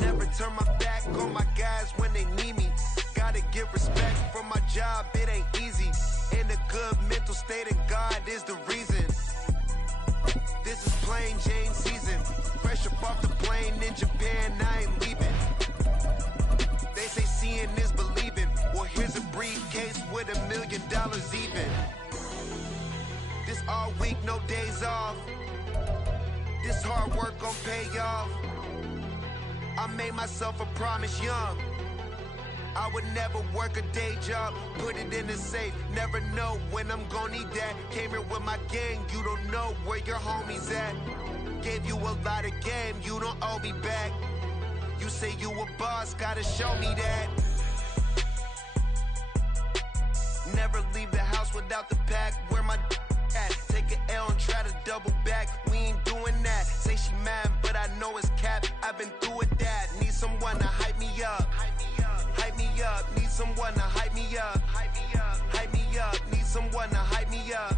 Never turn my back on my guys when they need me. Gotta give respect for my job, it ain't easy. In a good mental state, and God is the reason. This is plain Jane season. Fresh up off the plane in Japan, I ain't leaving. They say seeing is believing. Well, here's a briefcase with $1 million even. This all week, no days off. This hard work gon' pay off. I made myself a promise young. I would never work a day job, put it in the safe. Never know when I'm gon' need that. Came here with my gang, you don't know where your homies at. Gave you a lot of game, you don't owe me back. You say you a boss, gotta show me that. Never leave the house without the pack. Where my at? Take an L and try to double back. We ain't doing that. Say she mad, but I know it's cap. I've been through with that. Need someone to hype me up. Hype me up. Need someone to hype me up. Hype me up. Need someone to hype me up.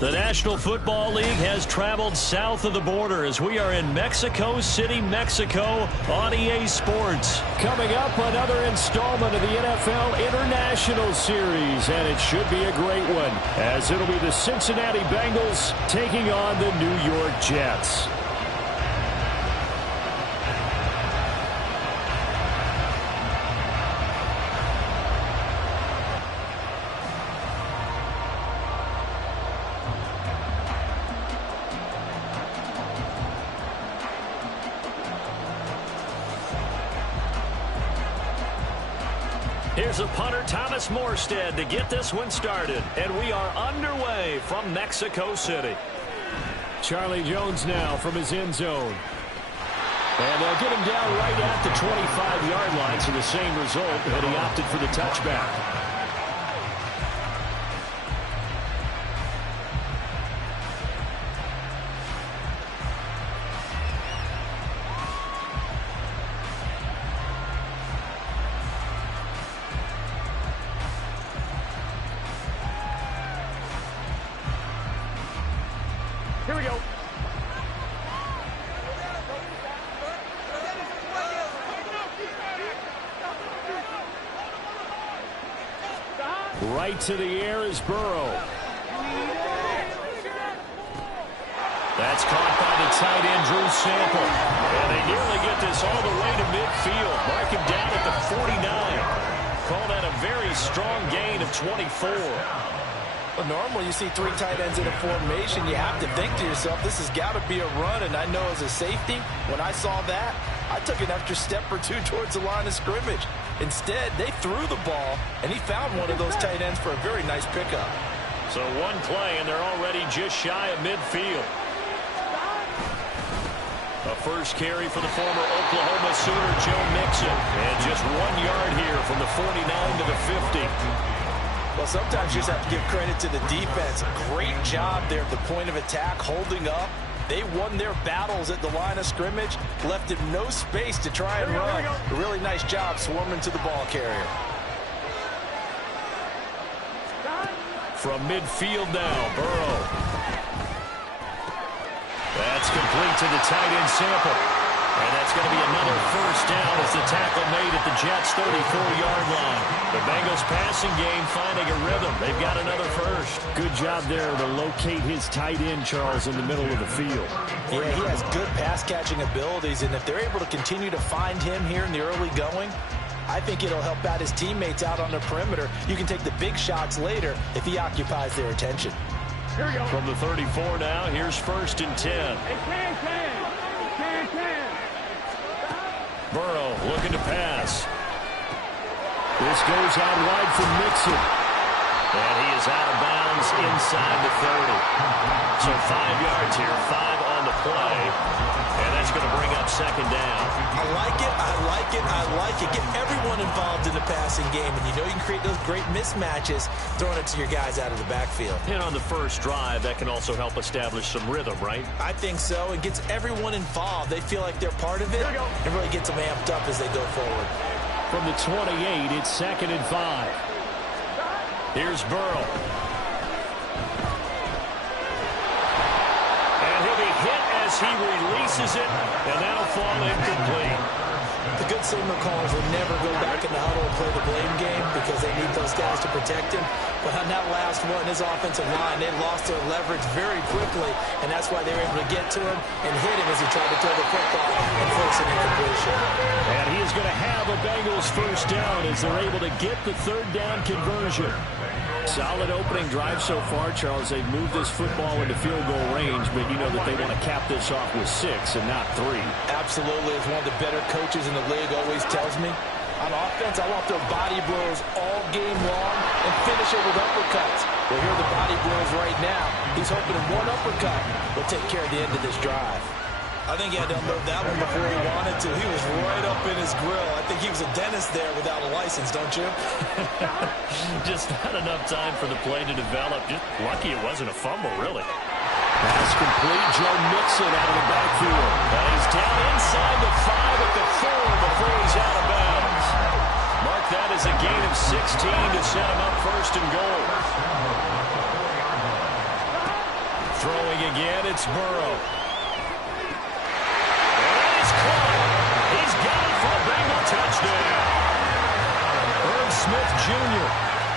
The National Football League has traveled south of the border as we are in Mexico City, Mexico on EA Sports. Coming up, another installment of the NFL International Series, and it should be a great one, as it'll be the Cincinnati Bengals taking on the New York Jets. Here's a punter, Thomas Morstead, to get this one started. And we are underway from Mexico City. Charlie Jones now from his end zone. And they'll get him down right at the 25-yard line, so the same result, but he opted for the touchback. Here we go. Right to the air is Burrow. That's caught by the tight end, Drew Sample. And they nearly get this all the way to midfield. Mark him down at the 49. Call that a very strong gain of 24. Well, normally you see three tight ends in a formation. You have to think to yourself, this has got to be a run. And I know as a safety, when I saw that, I took an extra step or two towards the line of scrimmage. Instead, they threw the ball, and he found one of those tight ends for a very nice pickup. So one play, and they're already just shy of midfield. A first carry for the former Oklahoma Sooner, Joe Mixon. And just 1 yard here from the 49 to the 50. Well, sometimes you just have to give credit to the defense. Great job there at the point of attack, holding up. They won their battles at the line of scrimmage, left him no space to try and run. A really nice job swarming to the ball carrier. From midfield now, Burrow. That's complete to the tight end Sample. And that's going to be another first down as the tackle made at the Jets' 34-yard line. The Bengals passing game finding a rhythm. They've got another first. Good job there to locate his tight end, Charles, in the middle of the field. Yeah, he has good pass-catching abilities, and if they're able to continue to find him here in the early going, I think it'll help out his teammates out on the perimeter. You can take the big shots later if he occupies their attention. Here we go. From the 34 now, here's 1st and 10. Burrow looking to pass. This goes out wide for Mixon. And he is out of bounds inside the 30. So 5 yards here, 5 on the play. And that's going to bring up 2nd down. I like it, I like it, I like it. Get everyone involved in the passing game, and you know you can create those great mismatches throwing it to your guys out of the backfield. And on the first drive, that can also help establish some rhythm, right? I think so. It gets everyone involved. They feel like they're part of it, and really gets them amped up as they go forward. From the 28, it's 2nd and 5. Here's Burrow. And he'll be hit as he releases it, and that'll fall incomplete. The good signal callers will never go back in the huddle and play the blame game because they need those guys to protect him. But on that last one, his offensive line, they lost their leverage very quickly, and that's why they were able to get to him and hit him as he tried to throw the football and force an incompletion. And he is going to have a Bengals first down as they're able to get the third down conversion. Solid opening drive so far, Charles. They've moved this football into field goal range, but you know that they want to cap this off with 6 and not 3. Absolutely. As one of the better coaches in the league always tells me, on offense, I want their body blows all game long and finish it with uppercuts. Well, here are the body blows right now. He's hoping in one uppercut will take care of the end of this drive. I think he had to unload that one before he wanted to. He was right up in his grill. I think he was a dentist there without a license, don't you? Just not enough time for the play to develop. Just lucky it wasn't a fumble, really. Pass complete. Joe Mixon out of the backfield. And he's down inside the 5 at the 4 before he's out of bounds. Mark that as a gain of 16 to set him up first and goal. Throwing again, it's Burrow. He's got it for a Bengal touchdown. Irv Smith Jr.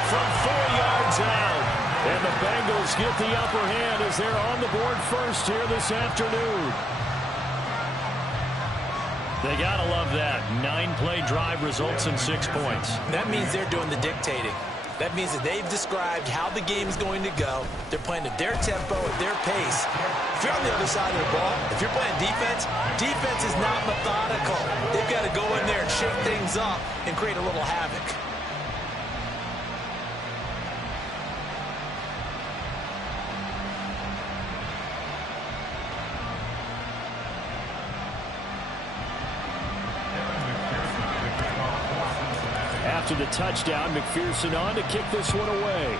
from 4 yards out. And the Bengals get the upper hand as they're on the board first here this afternoon. They got to love that. 9-play drive results in 6 points. That means they're doing the dictating. That means that they've described how the game's going to go. They're playing at their tempo, at their pace. If you're on the other side of the ball, if you're playing defense, defense is not methodical. They've got to go in there and shake things up and create a little havoc. After the touchdown, McPherson on to kick this one away.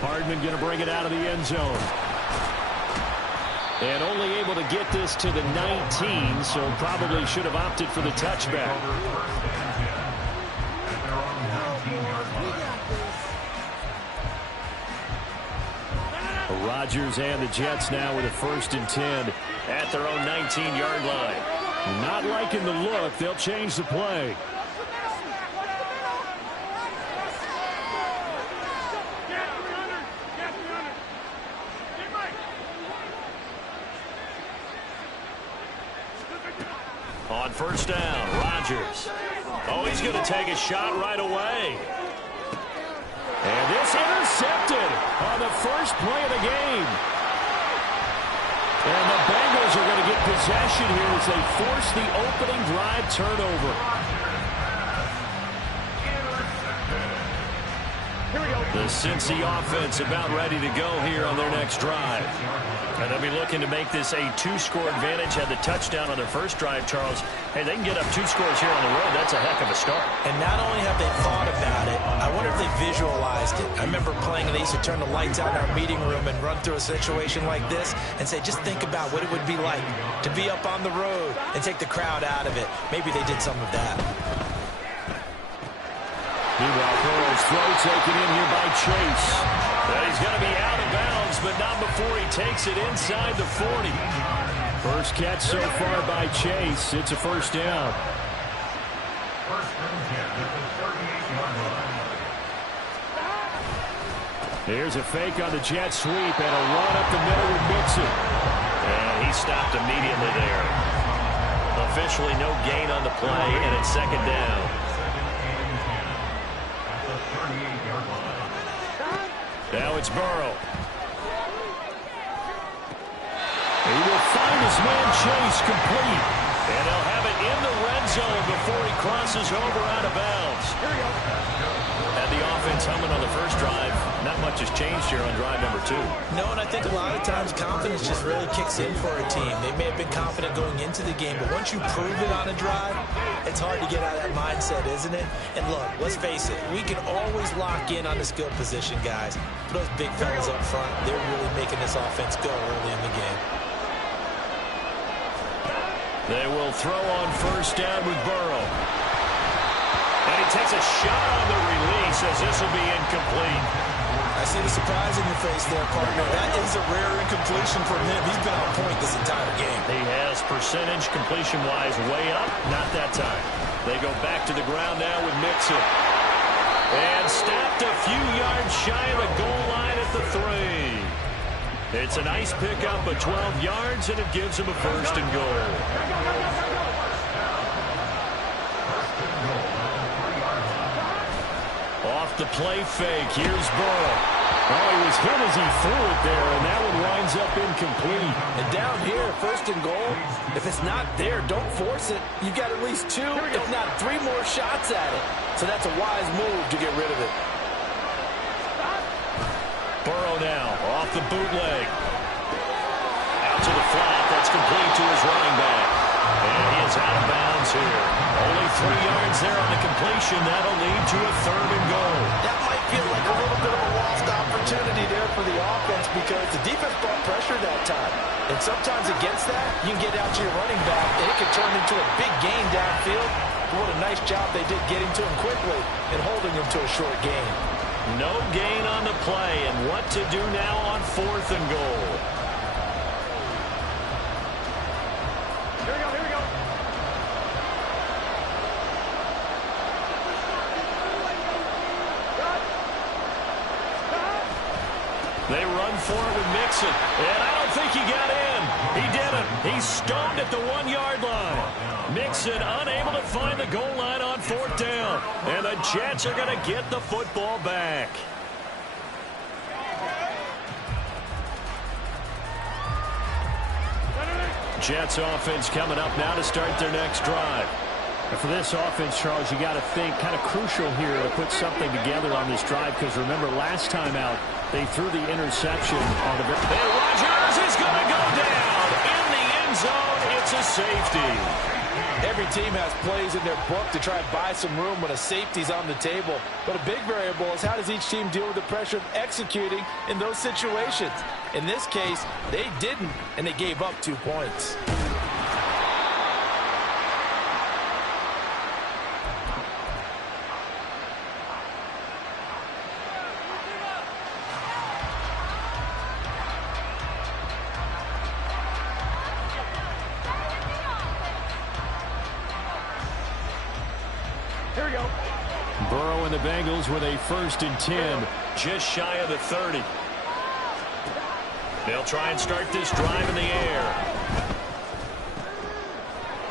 Hardman going to bring it out of the end zone. And only able to get this to the 19, so probably should have opted for the touchback. Rodgers and the Jets now with a 1st and 10 at their own 19-yard line. Not liking the look. They'll change the play. On first down, Rodgers. Oh, he's going to take a shot right away. And this intercepted on the first play of the game. And the Bengals are going to get possession here as they force the opening drive turnover. The Cincy offense about ready to go here on their next drive. And they'll be looking to make this a 2-score advantage. Had the touchdown on their first drive, Charles. Hey, they can get up 2 scores here on the road. That's a heck of a start. And not only have they thought about it, I wonder if they visualized it. I remember playing, and they used to turn the lights out in our meeting room and run through a situation like this and say, just think about what it would be like to be up on the road and take the crowd out of it. Maybe they did some of that. Meanwhile, Burrow's throw taken in here by Chase. He's going to be out of bounds, but not before he takes it inside the 40. First catch so far by Chase. It's a first down. Here's a fake on the jet sweep and a run up the middle with Mixon. And he stopped immediately there. Officially no gain on the play, and it's 2nd down. Now it's Burrow. He will find his man Chase complete. And they'll have it in the red zone before he crosses over out of bounds. Had the offense humming on the first drive. Not much has changed here on drive number 2. No, and I think a lot of times confidence just really kicks in for a team. They may have been confident going into the game, but once you prove it on a drive, it's hard to get out of that mindset, isn't it? And look, let's face it, we can always lock in on the skill position, guys. But those big fellas up front, they're really making this offense go early in the game. They will throw on first down with Burrow. And he takes a shot on the release as this will be incomplete. I see the surprise in your face there, partner. That is a rare incompletion from him. He's been on point this entire game. He has percentage completion-wise way up. Not that time. They go back to the ground now with Mixon. And stopped a few yards shy of the goal line at the 3. It's a nice pickup of 12 yards, and it gives him a first and goal. Off the play fake. Here's Burrow. Oh, he was hit as he threw it there, and that one winds up incomplete. And down here, first and goal, if it's not there, don't force it. You've got at least 2, if not 3 more shots at it. So that's a wise move to get rid of it. Burrow now off the bootleg. Out to the flat. That's complete to his running back. And he is out of bounds here. Only 3 yards there on the completion. That'll lead to a third and goal. That might feel like a little bit of a lost opportunity there for the offense because the defense brought pressure that time. And sometimes against that, you can get out to your running back, and it can turn into a big gain downfield. But what a nice job they did getting to him quickly and holding him to a short gain. No gain on the play, and what to do now on 4th and goal. Here we go. They run for it with Mixon, and I don't think he got in. He didn't. He's stoned at the 1-yard line. Mixon unable to find the goal line on 4th down, and the Jets are going to get the football back. Jets offense coming up now to start their next drive. And for this offense, Charles, you got to think kind of crucial here to put something together on this drive because remember last time out they threw the interception on the. And Rodgers is going to go down in the end zone. It's a safety. Every team has plays in their book to try and buy some room when a safety's on the table. But a big variable is how does each team deal with the pressure of executing in those situations. In this case, they didn't, and they gave up 2 points. Here we go. Burrow and the Bengals with a 1st and 10. Just shy of the 30. They'll try and start this drive in the air.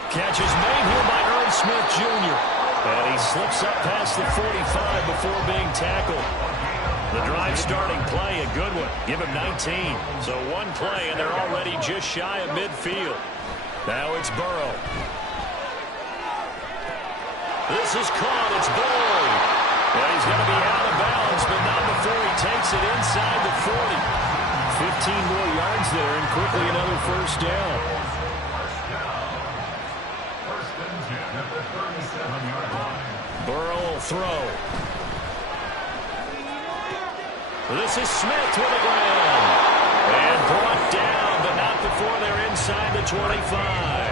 Catch is made here by Irv Smith Jr. And he slips up past the 45 before being tackled. The drive starting play, a good one. Give him 19. So 1 play, and they're already just shy of midfield. Now it's Burrow. This is caught. It's Boyd. Well, he's going to be out of bounds, but not before he takes it inside the 40. 15 more yards there, and quickly another first down. Burrow will throw. This is Smith with the ground. And brought down, but not before they're inside the 25.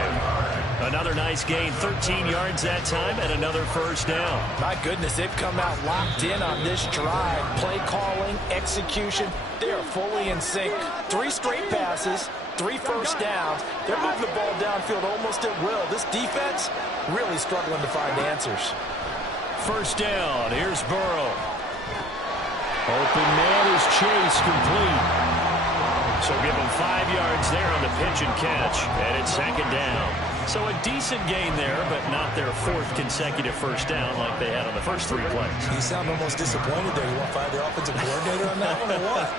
Another nice gain, 13 yards that time, and another first down. My goodness, they've come out locked in on this drive. Play calling, execution, they are fully in sync. 3 straight passes, 3 first downs. They're moving the ball downfield almost at will. This defense really struggling to find answers. First down, here's Burrow. Open man is Chase, complete. So give him 5 yards there on the pitch and catch, and it's 2nd down. So a decent gain there, but not their 4th consecutive first down like they had on the first 3 plays. You sound almost disappointed there. You want to fire the offensive coordinator on that one or what?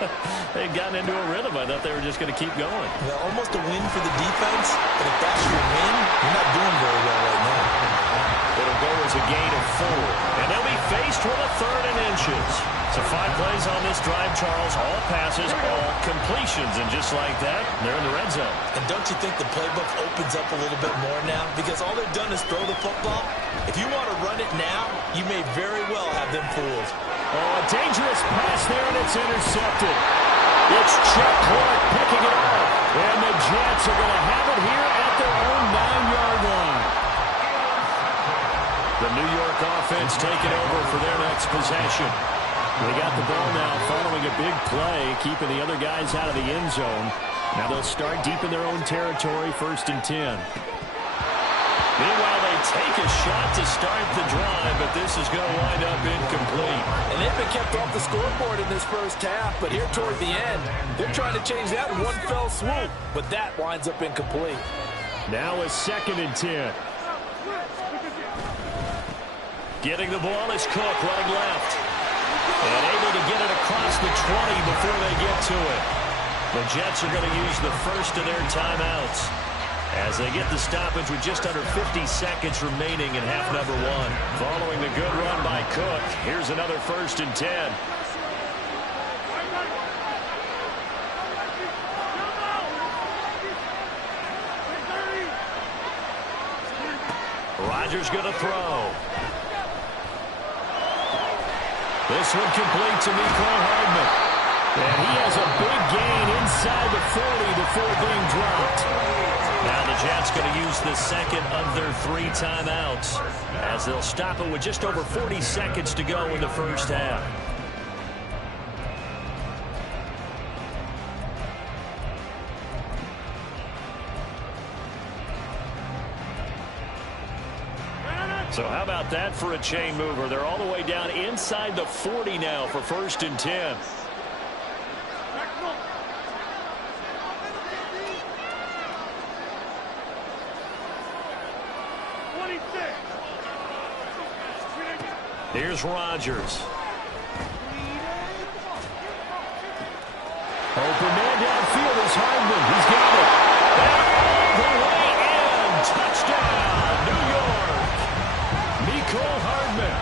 They'd gotten into a rhythm. I thought they were just going to keep going. Well, almost a win for the defense, but if that's your win, you're not doing very well right now. It'll go as a gain of 4, and they'll be faced with a 3rd and inches. So 5 plays on this drive, Charles. All passes, all completions, and just like that, they're in the red zone. And don't you think the playbook opens up a little bit more now? Because all they've done is throw the football. If you want to run it now, you may very well have them fooled. Oh, a dangerous pass there, and it's intercepted. It's Chuck Clark picking it up. And the Jets are going to have it here at their own 9-yard line. The New York offense taking over for their next possession. They got the ball now following a big play, keeping the other guys out of the end zone. Now they'll start deep in their own territory, 1st and 10. Meanwhile, they take a shot to start the drive, but this is going to wind up incomplete. And they've been kept off the scoreboard in this first half, but here toward the end, they're trying to change that in one fell swoop, but that winds up incomplete. Now a 2nd and 10. Getting the ball is Cook running left. And able to get it across the 20 before they get to it. The Jets are going to use the first of their timeouts as they get the stoppage with just under 50 seconds remaining in half number 1. Following the good run by Cook, here's another 1st and 10. Rodgers going to throw. This one complete to Mecole Hardman. And he has a big gain inside the 40 before being dropped. Now the Jets going to use the 2nd of their 3 timeouts as they'll stop it with just over 40 seconds to go in the first half. So how about that for a chain mover? They're all the way down inside the 40 now for 1st and 10. Here's Rodgers. Open man downfield is Hardman. He's got it. All the way in. Touchdown, New York. Mecole Hardman,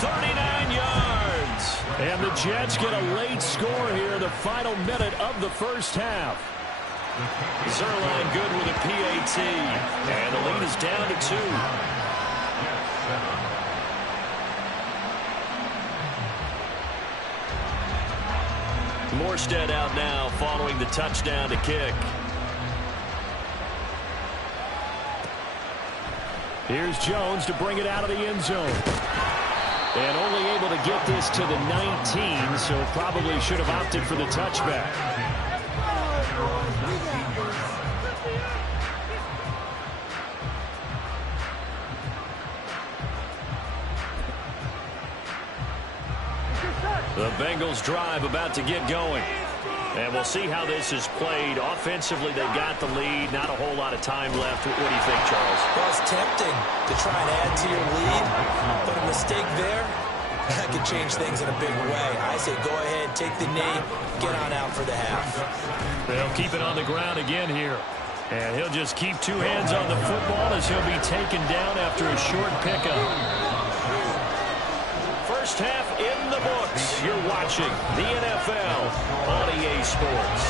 39 yards. And the Jets get a late score here, the final minute of the first half. Zuerlein good with a PAT. And the lead is down to 2. Morstead out now following the touchdown to kick. Here's Jones to bring it out of the end zone. And only able to get this to the 19, so probably should have opted for the touchback. The Bengals drive about to get going. And we'll see how this is played. Offensively, they've got the lead. Not a whole lot of time left. What do you think, Charles? Well, it's tempting to try and add to your lead, but a mistake there, that could change things in a big way. I say go ahead, take the knee, get on out for the half. They'll keep it on the ground again here. And he'll just keep 2 hands on the football as he'll be taken down after a short pickup. First half in the books. You're watching the NFL on EA Sports.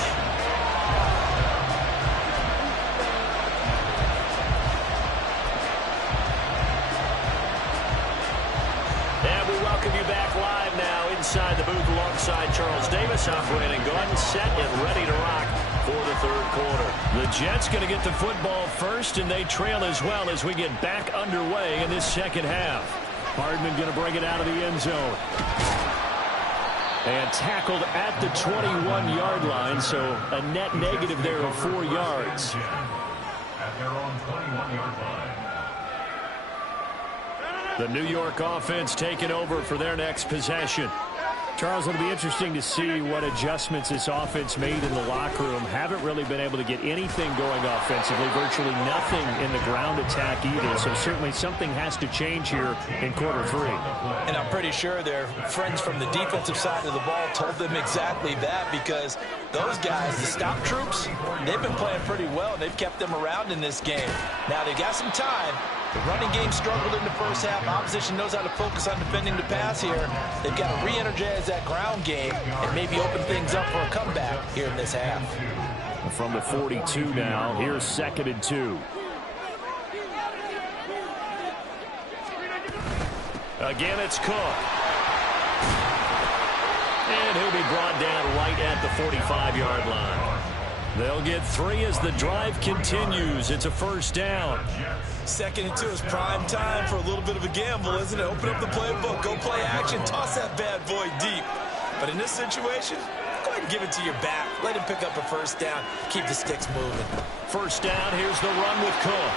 And we welcome you back live now inside the booth alongside Charles Davis. I'm Brandon Gaudin, set and ready to rock for the third quarter. The Jets going to get the football first, and they trail as well as we get back underway in this second half. Hardman going to bring it out of the end zone. And tackled at the 21-yard line, so a net negative there of 4 yards. At their own 21-yard line. The New York offense taking over for their next possession. Charles, it'll be interesting to see what adjustments this offense made in the locker room. Haven't really been able to get anything going offensively, virtually nothing in the ground attack either. So certainly something has to change here in quarter 3. And I'm pretty sure their friends from the defensive side of the ball told them exactly that, because those guys, the stop troops, they've been playing pretty well. They've kept them around in this game. Now they've got some time. The running game struggled in the first half. Opposition knows how to focus on defending the pass here. They've got to re-energize that ground game and maybe open things up for a comeback here in this half. From the 42 now, here's 2nd and 2. Again, it's Cook. And he'll be brought down right at the 45-yard line. They'll get 3 as the drive continues. It's a first down. 2nd and 2 is prime time for a little bit of a gamble, isn't it? Open up the playbook, go play action, toss that bad boy deep. But in this situation, Go ahead and give it to your back. Let him pick up a first down. Keep the sticks moving. First down, here's the run with Cook.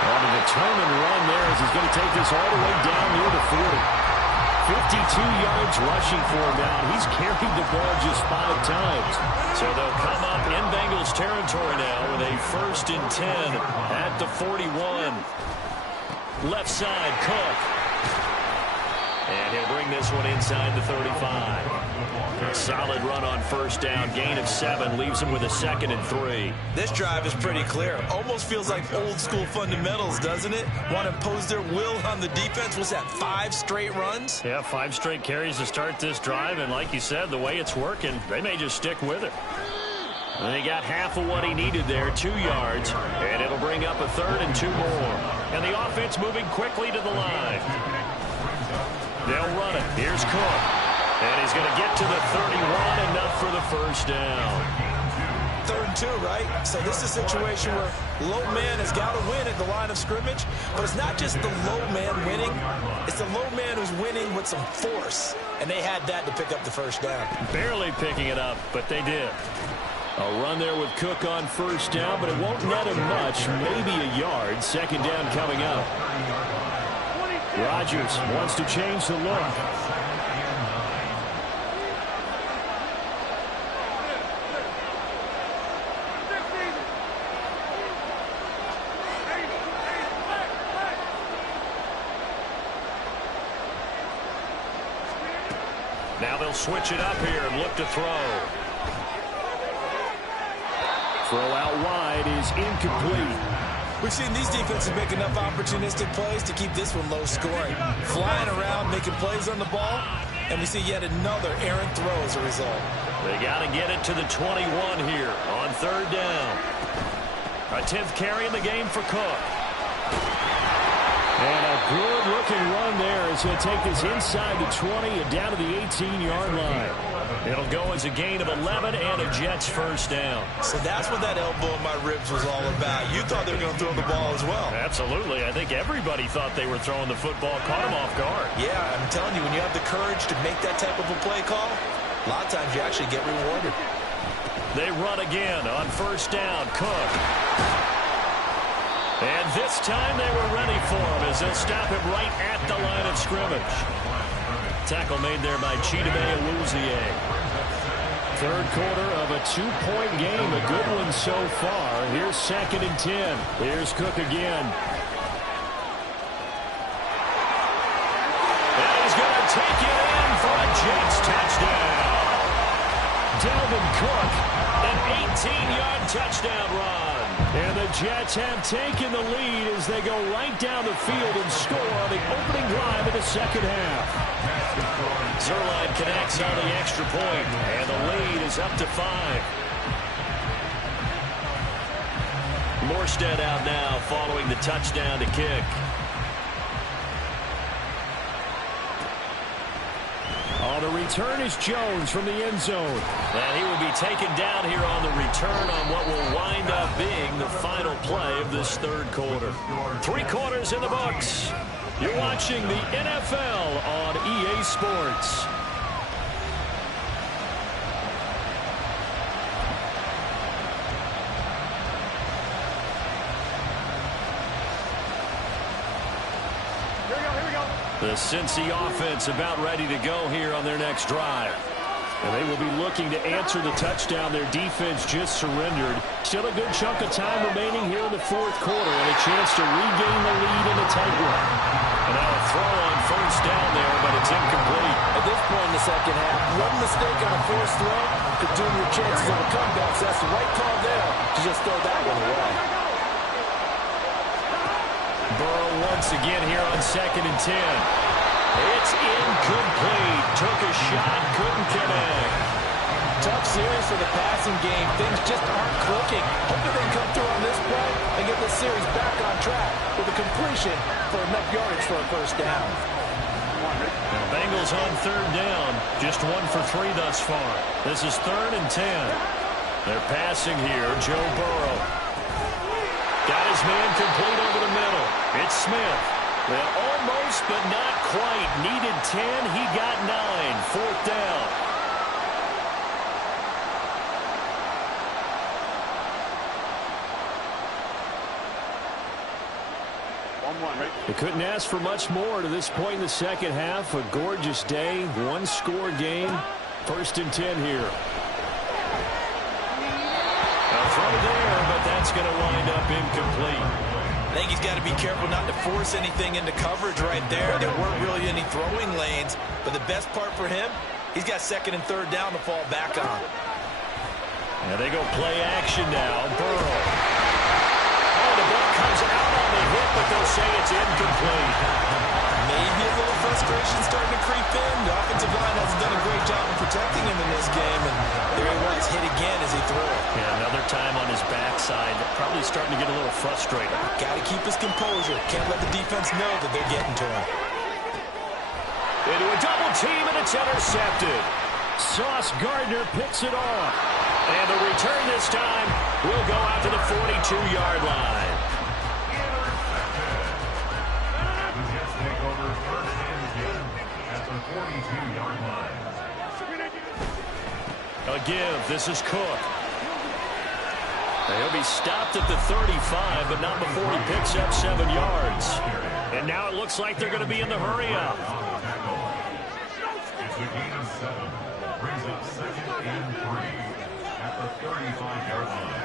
On a determined run there as he's going to take this all the way down near the 40. 52 yards rushing for him now. He's carried the ball just 5 times. So they'll come up in Bengals territory now with a 1st and 10 at the 41. Left side, Cook. And he'll bring this one inside the 35. A solid run on first down. Gain of 7 leaves him with a 2nd and 3. This drive is pretty clear. Almost feels like old school fundamentals, doesn't it? Want to impose their will on the defense. Was that 5 straight runs? Yeah, 5 straight carries to start this drive. And like you said, the way it's working, they may just stick with it. And he got half of what he needed there, 2 yards. And it'll bring up a 3rd and 2 more. And the offense moving quickly to the line. They'll run it. Here's Cook. And he's going to get to the 31, enough for the first down. 3rd and 2, right? So this is a situation where low man has got to win at the line of scrimmage. But it's not just the low man winning. It's the low man who's winning with some force. And they had that to pick up the first down. Barely picking it up, but they did. A run there with Cook on first down, but it won't net him much. Maybe a yard. 2nd down coming up. Rodgers wants to change the look. Now they'll switch it up here and look to throw. Throw out wide is incomplete. We've seen these defenses make enough opportunistic plays to keep this one low scoring. Flying around, making plays on the ball, and we see yet another errant throw as a result. They got to get it to the 21 here on 3rd down. A 10th carry in the game for Cook. And a good-looking run there as he'll take this inside the 20 and down to the 18-yard line. It'll go as a gain of 11 and a Jets first down. So that's what that elbow in my ribs was all about. You thought they were going to throw the ball as well. Absolutely. I think everybody thought they were throwing the football, caught him off guard. Yeah, I'm telling you, when you have the courage to make that type of a play call, a lot of times you actually get rewarded. They run again on first down. Cook. And this time they were ready for him as they'll stop him right at the line of scrimmage. Tackle made there by Chidobe Awuzie. 3rd quarter of a 2-point game. A good one so far. Here's 2nd and 10. Here's Cook again. And he's going to take it in for a Jets touchdown. Dalvin Cook, an 18-yard touchdown run. And the Jets have taken the lead as they go right down the field and score on the opening drive of the 2nd half. Zuerlein connects on the extra point, and the lead is up to 5. Morstead out now following the touchdown to kick. On the return is Jones from the end zone. And he will be taken down here on the return on what will wind up being the final play of this 3rd quarter. 3 quarters in the books. You're watching the NFL on EA Sports. The Cincy offense about ready to go here on their next drive. And they will be looking to answer the touchdown their defense just surrendered. Still a good chunk of time remaining here in the 4th quarter and a chance to regain the lead in a tight one. And now a throw on first down there, but it's incomplete. At this point in the 2nd half, one mistake on a forced throw could doom your chances of a comeback. So that's the right call there to just throw that one away. Burrow once again here on 2nd and 10. It's incomplete. Took a shot, couldn't connect. Tough series for the passing game. Things just aren't clicking. Hoping they can come through on this play and get this series back on track with a completion for enough yardage for a first down. Bengals on 3rd down. Just 1 for 3 thus far. This is 3rd and 10. They're passing here. Joe Burrow. Got his man complete over the middle. It's Smith. Well, almost, but not quite. Needed 10. He got 9. 4th down. They couldn't ask for much more to this point in the second half. A gorgeous day, one-score game. 1st and 10 here. A throw there, but that's going to wind up incomplete. I think he's got to be careful not to force anything into coverage right there. There weren't really any throwing lanes, but the best part for him, he's got 2nd and 3rd down to fall back on. And they go play action now. Burrow. Oh, the ball comes out on the hit, but they'll say it's incomplete. Maybe a little frustration starting to creep in. The offensive line hasn't done a great job of protecting him in this game, and there he was, hit again as he threw it. Yeah, another time on his backside. Probably starting to get a little frustrated. Got to keep his composure. Can't let the defense know that they're getting to him. Into a double team, and it's intercepted. Sauce Gardner picks it off. And the return this time will go out to the 42-yard line. A give. This is Cook. He'll be stopped at the 35, but not before he picks up 7 yards. And now it looks like they're going to be in the hurry-up. It's a gain of 7. Brings up 2nd and 3 at the 35-yard line.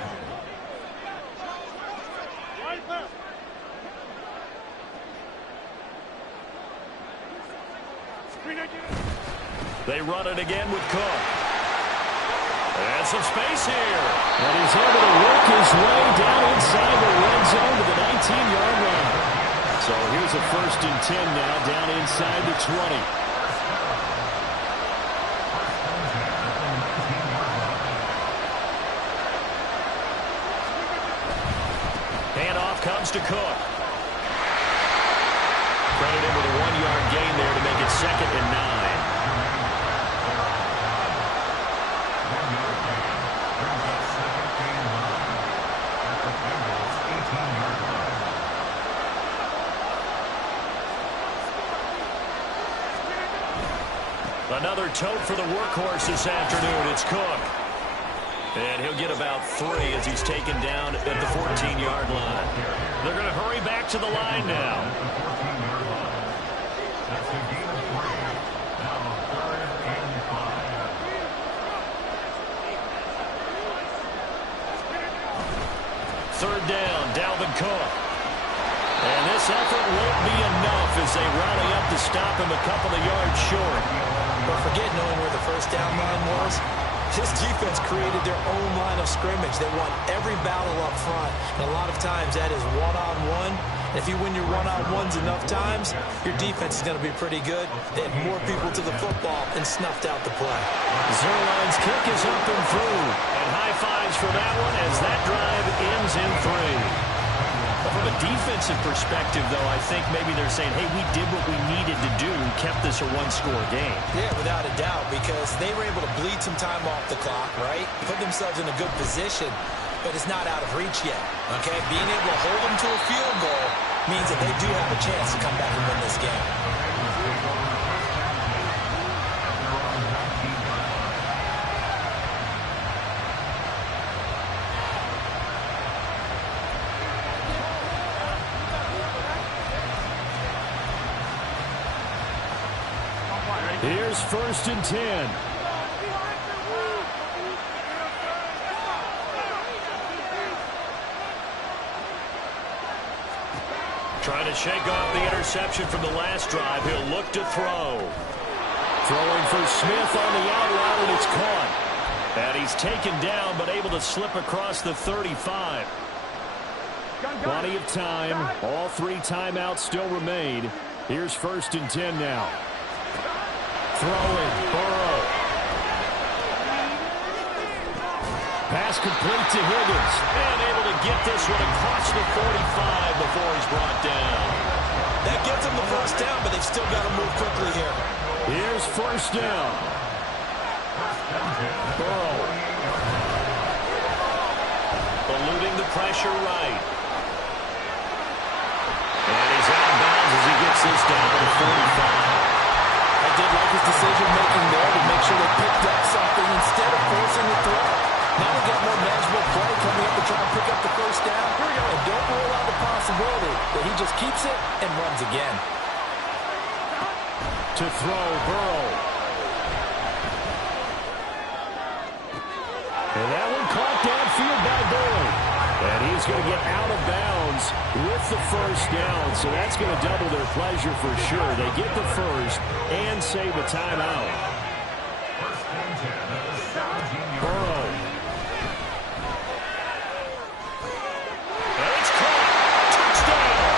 They run it again with Cook. And some space here. And he's able to work his way down inside the red zone to the 19-yard line. So here's a 1st and 10 now, down inside the 20. Handoff comes to Cook. Credited with a 1-yard gain there to make it 2nd and 9. Another tote for the workhorse this afternoon. It's Cook. And he'll get about 3 as he's taken down at the 14-yard line. They're going to hurry back to the line now. That's a gain of 3. Now 3rd and 5. Third down, Dalvin Cook. And this effort won't be enough as they rally up to stop him a couple of yards short. But forget knowing where the 1st down line was. This defense created their own line of scrimmage. They won every battle up front. And a lot of times that is one-on-one. And if you win your one-on-ones enough times, your defense is going to be pretty good. They had more people to the football and snuffed out the play. Zuerlein's kick is up and through. And high fives for that one as that drive ends in 3. From a defensive perspective, though, I think maybe they're saying, hey, we did what we needed to do, kept this a one-score game. Yeah, without a doubt, because they were able to bleed some time off the clock, right? Put themselves in a good position, but it's not out of reach yet, okay? Being able to hold them to a field goal means that they do have a chance to come back and win this game. Here's 1st and 10. Trying to shake off the interception from the last drive. He'll look to throw. Throwing for Smith on the out route, and it's caught. And he's taken down, but able to slip across the 35. Plenty of time. All 3 timeouts still remain. Here's 1st and 10 now. Throwing, Burrow. Pass complete to Higgins. And able to get this one across the 45 before he's brought down. That gets them the 1st down, but they've still got to move quickly here. Here's 1st down. Burrow. Eluding the pressure right. And he's out of bounds as he gets this down to the 45. I did like his decision-making there to make sure they picked up something instead of forcing the throw. Now we got more manageable play coming up to try and pick up the 1st down. And don't rule out the possibility that he just keeps it and runs again. To throw, Burrow. And that one caught downfield by Boyd. And he's going to get out of bounds with the first down. So that's going to double their pleasure for sure. They get the first and save a timeout. Burrow. And it's caught. Touchdown.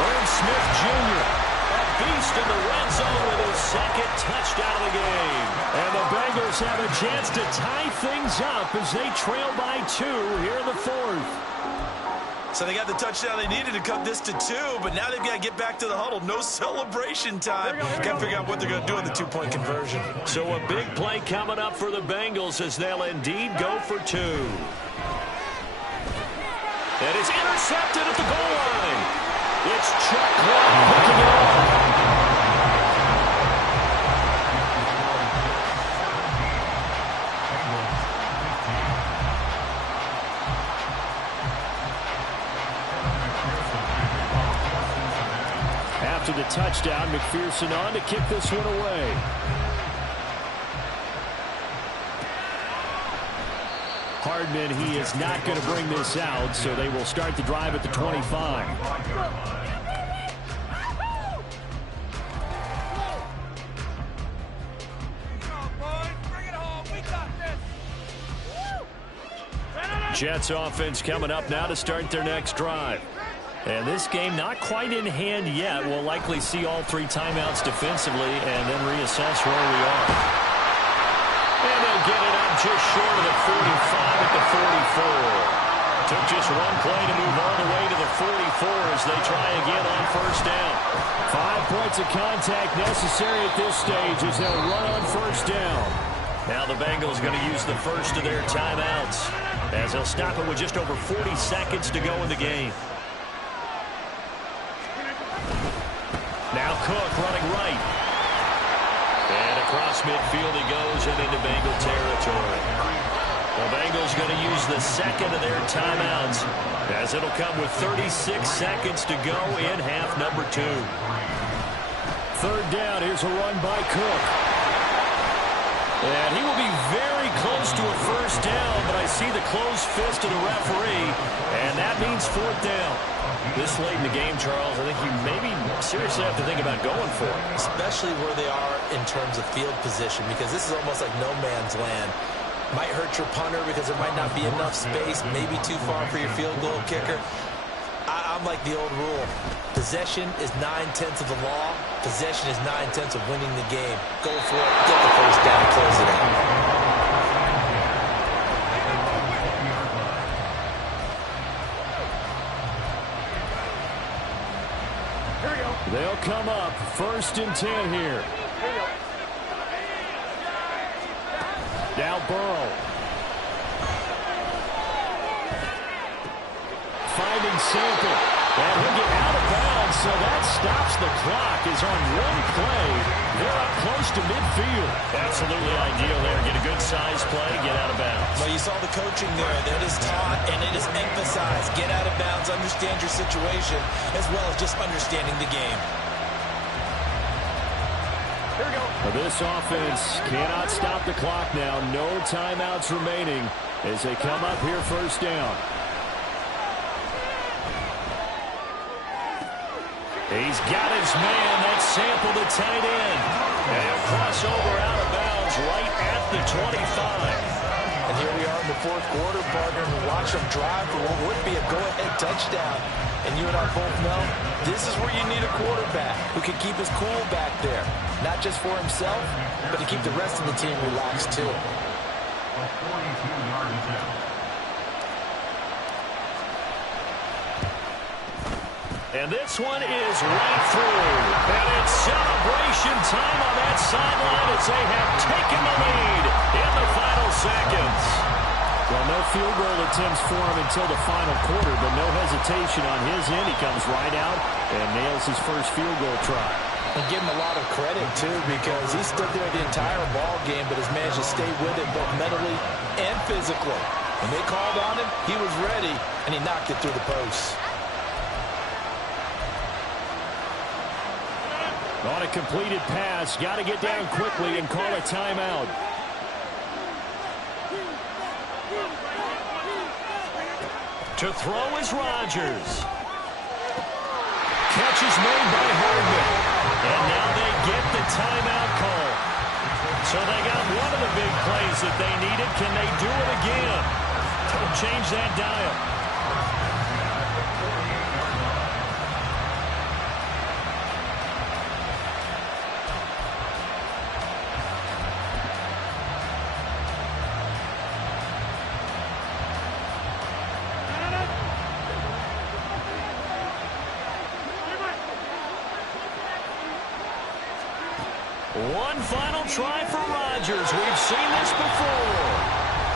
Irv Smith Jr. a beast in the red zone with his second touchdown of the game. And the Bengals have a chance to tie things up as they trail by 2 here in the fourth. So they got the touchdown they needed to cut this to 2, but now they've got to get back to the huddle. No celebration time. Got to figure out what they're going to do on the 2-point conversion. So a big play coming up for the Bengals as they'll indeed go for 2. And it's intercepted at the goal line. It's Chuck Clark picking it up. After the touchdown, McPherson on to kick this one away. Hardman, he is not going to bring this out, so they will start the drive at the 25. Jets offense coming up now to start their next drive. And this game not quite in hand yet. We'll likely see all 3 timeouts defensively and then reassess where we are. And they'll get it up just short of the 45 at the 44. Took just one play to move all the way to the 44 as they try again on first down. 5 points of contact necessary at this stage as they'll run on first down. Now the Bengals going to use the first of their timeouts as they'll stop it with just over 40 seconds to go in the game. Now Cook running right. And across midfield he goes and into Bengal territory. The Bengals going to use the second of their timeouts as it'll come with 36 seconds to go in half number 2. Third down. Here's a run by Cook. And he will be very close to a first down, but I see the closed fist of the referee, and that means 4th down. This late in the game, Charles, I think you maybe seriously have to think about going for it. Especially where they are in terms of field position, because this is almost like no man's land. Might hurt your punter because there might not be enough space, maybe too far for your field goal kicker. I'm like the old rule. Possession is 9/10 of the law. Possession is 9/10 of winning the game. Go for it. Get the first down. Close it out. They'll come up 1st and 10 here. Now Burrow. Finding Sample. And he'll get out of bounds, so that stops the clock. Is on one play. They're up close to midfield. Absolutely ideal there. Get a good size play, get out of bounds. Well, you saw the coaching there. That is taught and it is emphasized. Get out of bounds, understand your situation, as well as just understanding the game. Here we go. This offense cannot stop the clock now. No timeouts remaining as they come up here first down. He's got his man. That's Sample, the tight end. And he'll cross over out of bounds right at the 25. And here we are in the 4th quarter, partner, and watch them drive for what would be a go-ahead touchdown. And you and I both know this is where you need a quarterback who can keep his cool back there. Not just for himself, but to keep the rest of the team relaxed too. A 42-yard attempt. And this one is right through. And it's celebration time on that sideline as they have taken the lead in the final seconds. Well, no field goal attempts for him until the final quarter, but no hesitation on his end. He comes right out and nails his first field goal try. And give him a lot of credit, too, because he stood there the entire ball game, but has managed to stay with it both mentally and physically. When they called on him, he was ready, and he knocked it through the post. On a completed pass, got to get down quickly and call a timeout. To throw is Rodgers. Catch is made by Hardman. And now they get the timeout call. So they got one of the big plays that they needed. Can they do it again? Don't change that dial. One final try for Rodgers. We've seen this before.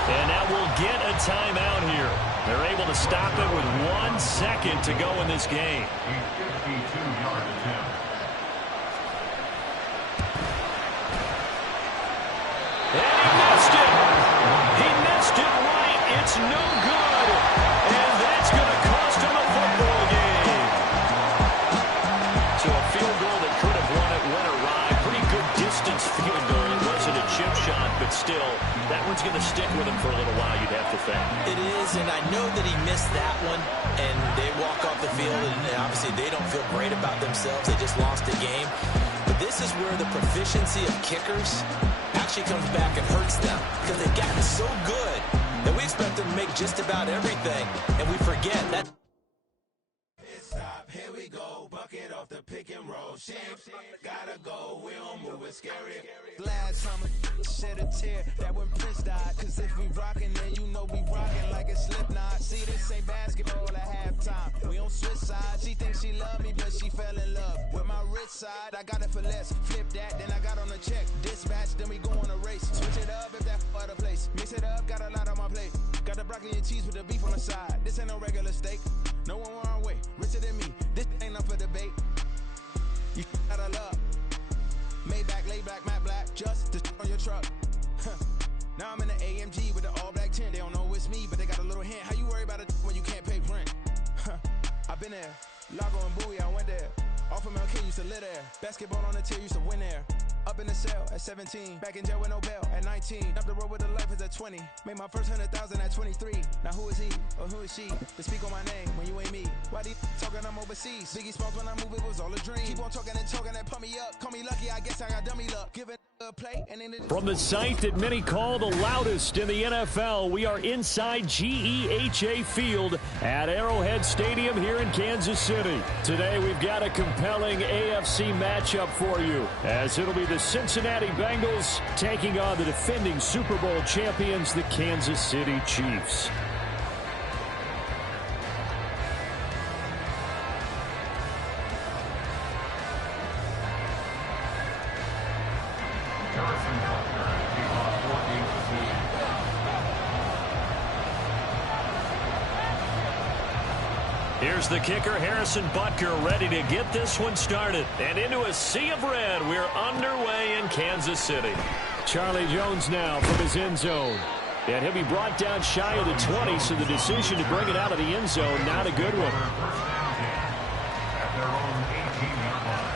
And now we'll get a timeout here. They're able to stop it with 1 second to go in this game. A 52-yard attempt. And he missed it. He missed it right. It's no good. And that's going to cost him a football game. So a field goal that could have won it went awry. Pretty good distance field goal. It wasn't a chip shot, but still, that one's going to stick with him for a little while, you'd have to think. It is, and I know that he missed that one, and they walk off the field, and obviously they don't feel great about themselves. They just lost a game. But this is where the proficiency of kickers actually comes back and hurts them, because they've gotten so good that we expect them to make just about everything, and we forget that. Stop, here we go, bucket off the pick and roll. Shit, gotta go, we don't move it scary. Glad summer shed a tear that when Prince died. Cause if we rockin', then you know we rockin' like a Slipknot. See, this ain't basketball at halftime. We on switch sides. She thinks she love me, but she fell in love with my rich side. I got it for less. Flip that, then I got on a check. Dispatch, then we go on a race. Switch it up if that other place. Mix it up, got a lot on my plate. Got the broccoli and cheese with the beef on the side. This ain't no regular steak. No one wrong way. Richer than me. This ain't up for debate. You gotta love. Maybach, lay back, matte black. Just to on your truck. Now I'm in the AMG with the all black tint. They don't know it's me, but they got a little hint. How you worry about it when you can't pay rent? I've been there. Lago and Bowie, I went there. Off of MLK, used to live there. Basketball on the tier, used to win there. Up in the cell at 17. Back in jail with no bail at 19. Up the road with the life is at 20. Made my first 100,000 at 23. Now who is he or who is she to speak on my name when you ain't me? Why they talking I'm overseas? Biggie Smalls when I move, it was all a dream. Keep on talking and talking and pump me up. Call me lucky, I guess I got dummy luck. Give it a play and then From the site that many call the loudest in the NFL, we are inside GEHA Field at Arrowhead Stadium here in Kansas City. Today we've got a compelling AFC matchup for you, as it'll be the Cincinnati Bengals taking on the defending Super Bowl champions, the Kansas City Chiefs. Here's the kicker, Harrison Butker, ready to get this one started. And into a sea of red, we're underway in Kansas City. Charlie Jones now from his end zone. And he'll be brought down shy of the 20, so the decision to bring it out of the end zone, not a good one. At their own 18-yard line.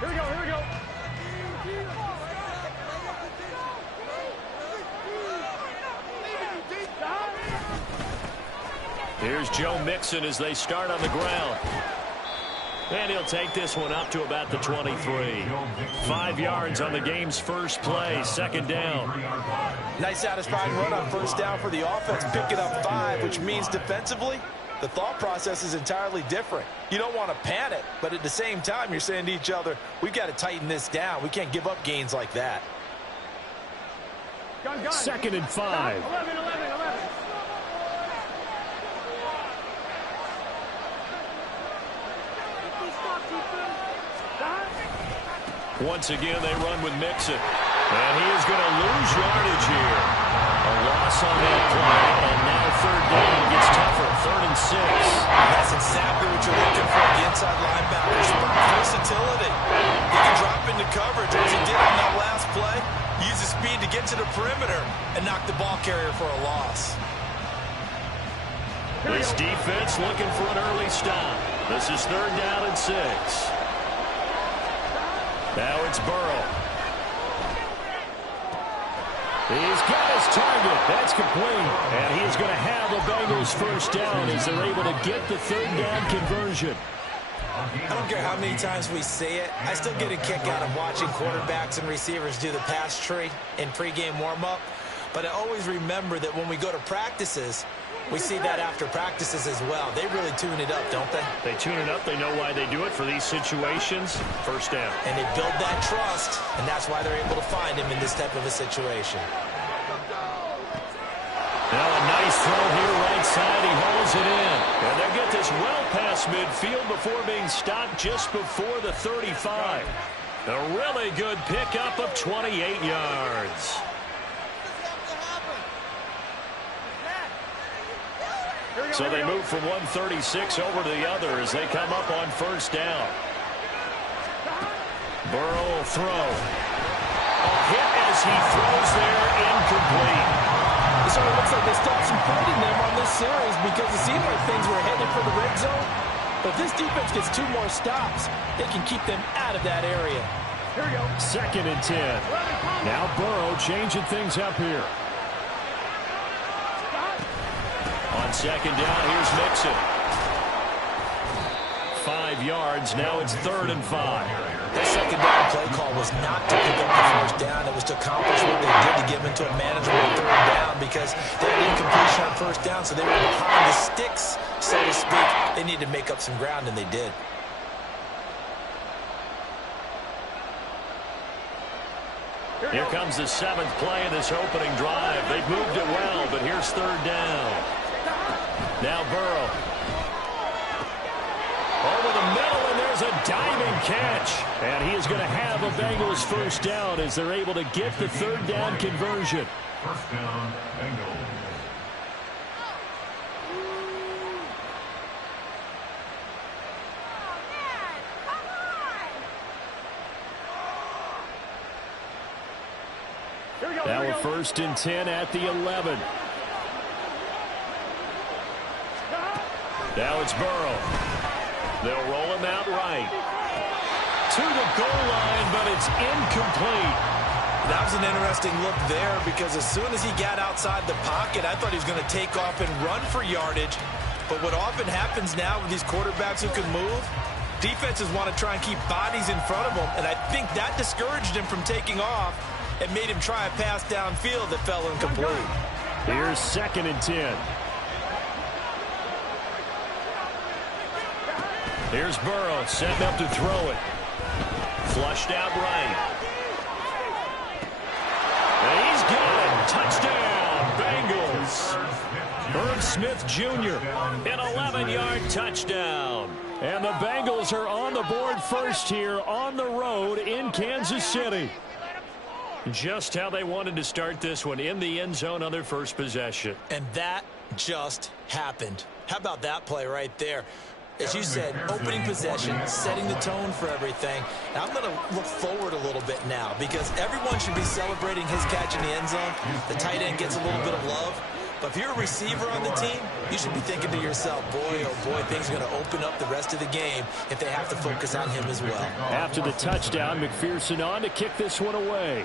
Here we go, here we go. Here's Joe Mixon as they start on the ground. And he'll take this one up to about the 23. 5 yards on the game's first play, second down. Nice satisfying run on first down for the offense, picking up 5, which means defensively, the thought process is entirely different. You don't want to panic, but at the same time, you're saying to each other, we've got to tighten this down. We can't give up gains like that. 2nd and 5. 11. Once again, they run with Mixon. And he is going to lose yardage here. A loss on that play. And now 3rd down gets tougher. 3rd and 6. That's exactly what you're looking for. The inside linebackers. Versatility. He can drop into coverage, as he did on that last play. Use his speed to get to the perimeter and knock the ball carrier for a loss. This defense looking for an early stop. This is 3rd down and 6. Now it's Burrow. He's got his target. That's complete. And he is going to have the Bengals 1st down as they're able to get the 3rd down conversion. I don't care how many times we say it, I still get a kick out of watching quarterbacks and receivers do the pass tree in pregame warm-up. But I always remember that when we go to practices, we see that after practices as well. They really tune it up, don't they? They tune it up. They know why they do it for these situations. 1st down. And they build that trust, and that's why they're able to find him in this type of a situation. Now a nice throw here right side. He hauls it in. And they get this well past midfield before being stopped just before the 35. A really good pickup of 28 yards. So they move from 136 over to the other as they come up on 1st down. Burrow will throw. A hit as he throws there, incomplete. So it looks like they stopped some fighting them on this series because it seemed like things were headed for the red zone. But if this defense gets 2 more stops, they can keep them out of that area. Here we go. 2nd and 10. Now Burrow changing things up here. On 2nd down, here's Mixon. 5 yards. Now it's 3rd and 5. That 2nd down play call was not to pick up the 1st down. It was to accomplish what they did to get them into a manageable 3rd down because they had incompletion on 1st down, so they were behind the sticks, so to speak. They needed to make up some ground, and they did. Here comes the 7th play of this opening drive. They've moved it well, but here's 3rd down. Now Burrow. Over the middle, and there's a diving catch. And he is going to have a Bengals 1st down as they're able to get the 3rd down conversion. 1st down, Bengals. Now a 1st and 10 at the 11. Now it's Burrow. They'll roll him out right. To the goal line, but it's incomplete. That was an interesting look there because as soon as he got outside the pocket, I thought he was going to take off and run for yardage. But what often happens now with these quarterbacks who can move, defenses want to try and keep bodies in front of them, and I think that discouraged him from taking off and made him try a pass downfield that fell incomplete. Here's 2nd and 10. Here's Burrow setting up to throw it. Flushed out right. And he's got it. Touchdown, Bengals. Herb Smith Jr. an 11-yard touchdown. And the Bengals are on the board first here on the road in Kansas City. Just how they wanted to start this one, in the end zone on their first possession. And that just happened. How about that play right there? As you said, opening possession, setting the tone for everything. And I'm going to look forward a little bit now because everyone should be celebrating his catch in the end zone. The tight end gets a little bit of love. But if you're a receiver on the team, you should be thinking to yourself, boy, oh boy, things are going to open up the rest of the game if they have to focus on him as well. After the touchdown, McPherson on to kick this one away.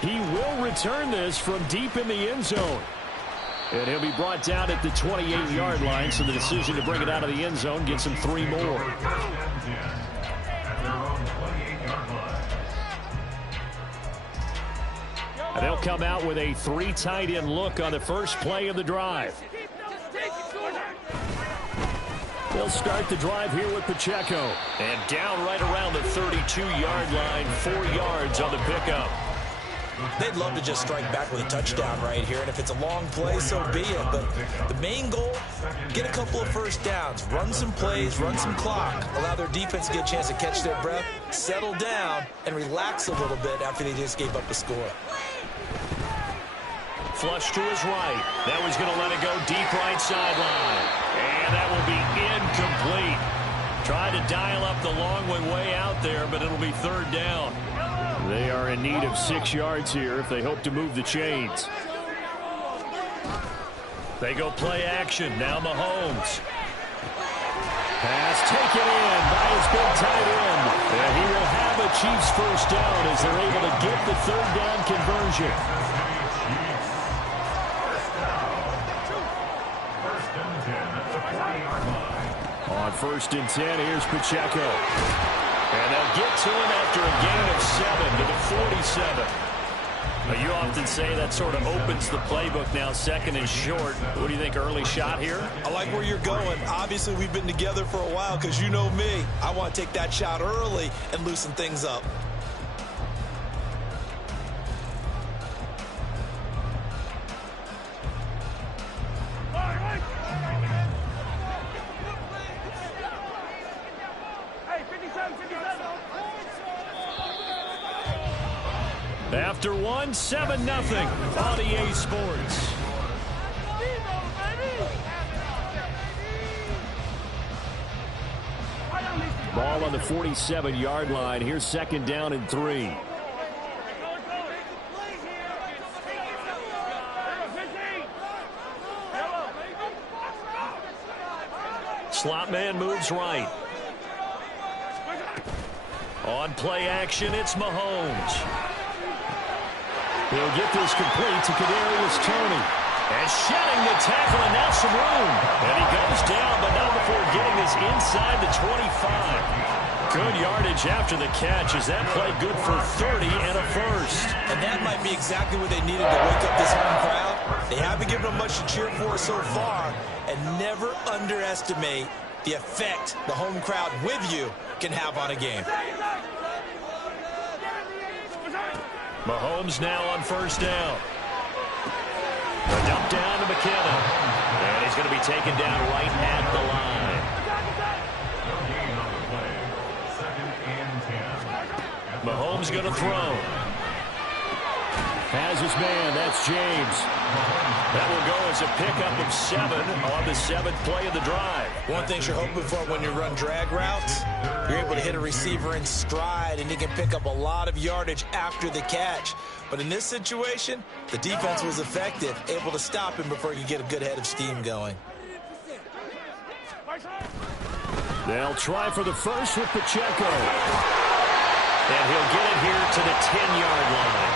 He will return this from deep in the end zone. And he'll be brought down at the 28-yard line, so the decision to bring it out of the end zone gets him 3 more. And they'll come out with a 3 tight end look on the first play of the drive. They'll start the drive here with Pacheco. And down right around the 32-yard line, 4 yards on the pickup. They'd love to just strike back with a touchdown right here, and if it's a long play, so be it. But the main goal, get a couple of first downs, run some plays, run some clock, allow their defense to get a chance to catch their breath, settle down, and relax a little bit after they just gave up the score. Flush to his right. Now he's going to let it go deep right sideline. And that will be incomplete. Tried to dial up the long way out there, but it'll be third down. They are in need of 6 yards here if they hope to move the chains. They go play action. Now Mahomes. Pass taken in by his big tight end. And he will have a Chiefs first down as they're able to get the third down conversion. On 1st and 10, here's Pacheco. And they'll get to him after a gain of 7 to the 47. Now, you often say that sort of opens the playbook now, 2nd and short. What do you think, early shot here? I like where you're going. Obviously, we've been together for a while because you know me. I want to take that shot early and loosen things up. After 1, 7-0 on EA Sports. Ball on the 47-yard line. Here's 2nd down and 3. Slot man moves right. On play action, it's Mahomes. He'll get this complete to Kadarius Toney. And shedding the tackle, and now some room. And he goes down, but not before getting this inside the 25. Good yardage after the catch. Is that play good for 30 and a first? And that might be exactly what they needed to wake up this home crowd. They haven't given them much to cheer for so far. And never underestimate the effect the home crowd with you can have on a game. Mahomes now on 1st down. The dump down to McKinnon. And he's going to be taken down right at the line. Mahomes going to throw. Has his man. That's James. That will go as a pickup of 7 on the 7th play of the drive. One thing you're hoping for when you run drag routes, you're able to hit a receiver in stride, and he can pick up a lot of yardage after the catch. But in this situation, the defense was effective, able to stop him before he could get a good head of steam going. They'll try for the first with Pacheco. And he'll get it here to the 10-yard line.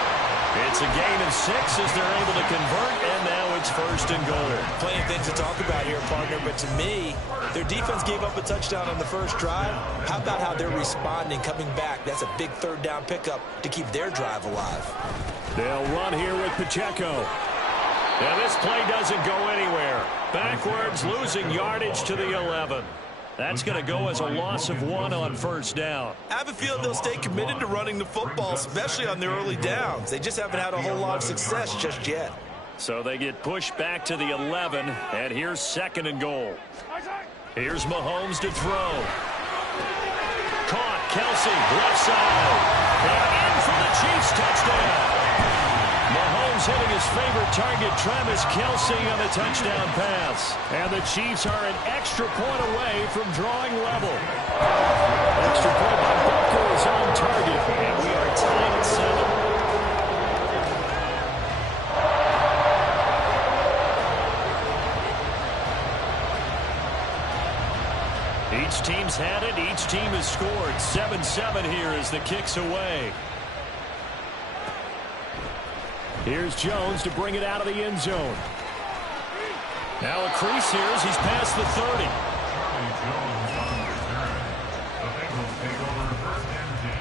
It's a gain of 6 as they're able to convert, and now it's 1st and goal. Plenty of things to talk about here, partner, but to me, their defense gave up a touchdown on the first drive. How about how they're responding, coming back? That's a big 3rd down pickup to keep their drive alive. They'll run here with Pacheco. And this play doesn't go anywhere. Backwards, losing yardage to the 11. That's going to go as a loss of 1 on 1st down. I have a feeling they'll stay committed to running the football, especially on their early downs. They just haven't had a whole lot of success just yet. So they get pushed back to the 11, and here's 2nd and goal. Here's Mahomes to throw. Caught, Kelsey, left side. And in for the Chiefs touchdown. Mahomes hitting his favorite target, Travis Kelsey, on the touchdown pass. And the Chiefs are an extra point away from drawing level. Extra point by Booker is on target, and we are tied at 7. Each team's had it. Each team has scored. 7-7 here as the kick's away. Here's Jones to bring it out of the end zone. Now a crease here as he's past the 30. Charlie Jones on the return. The Bengals take over 1st and 10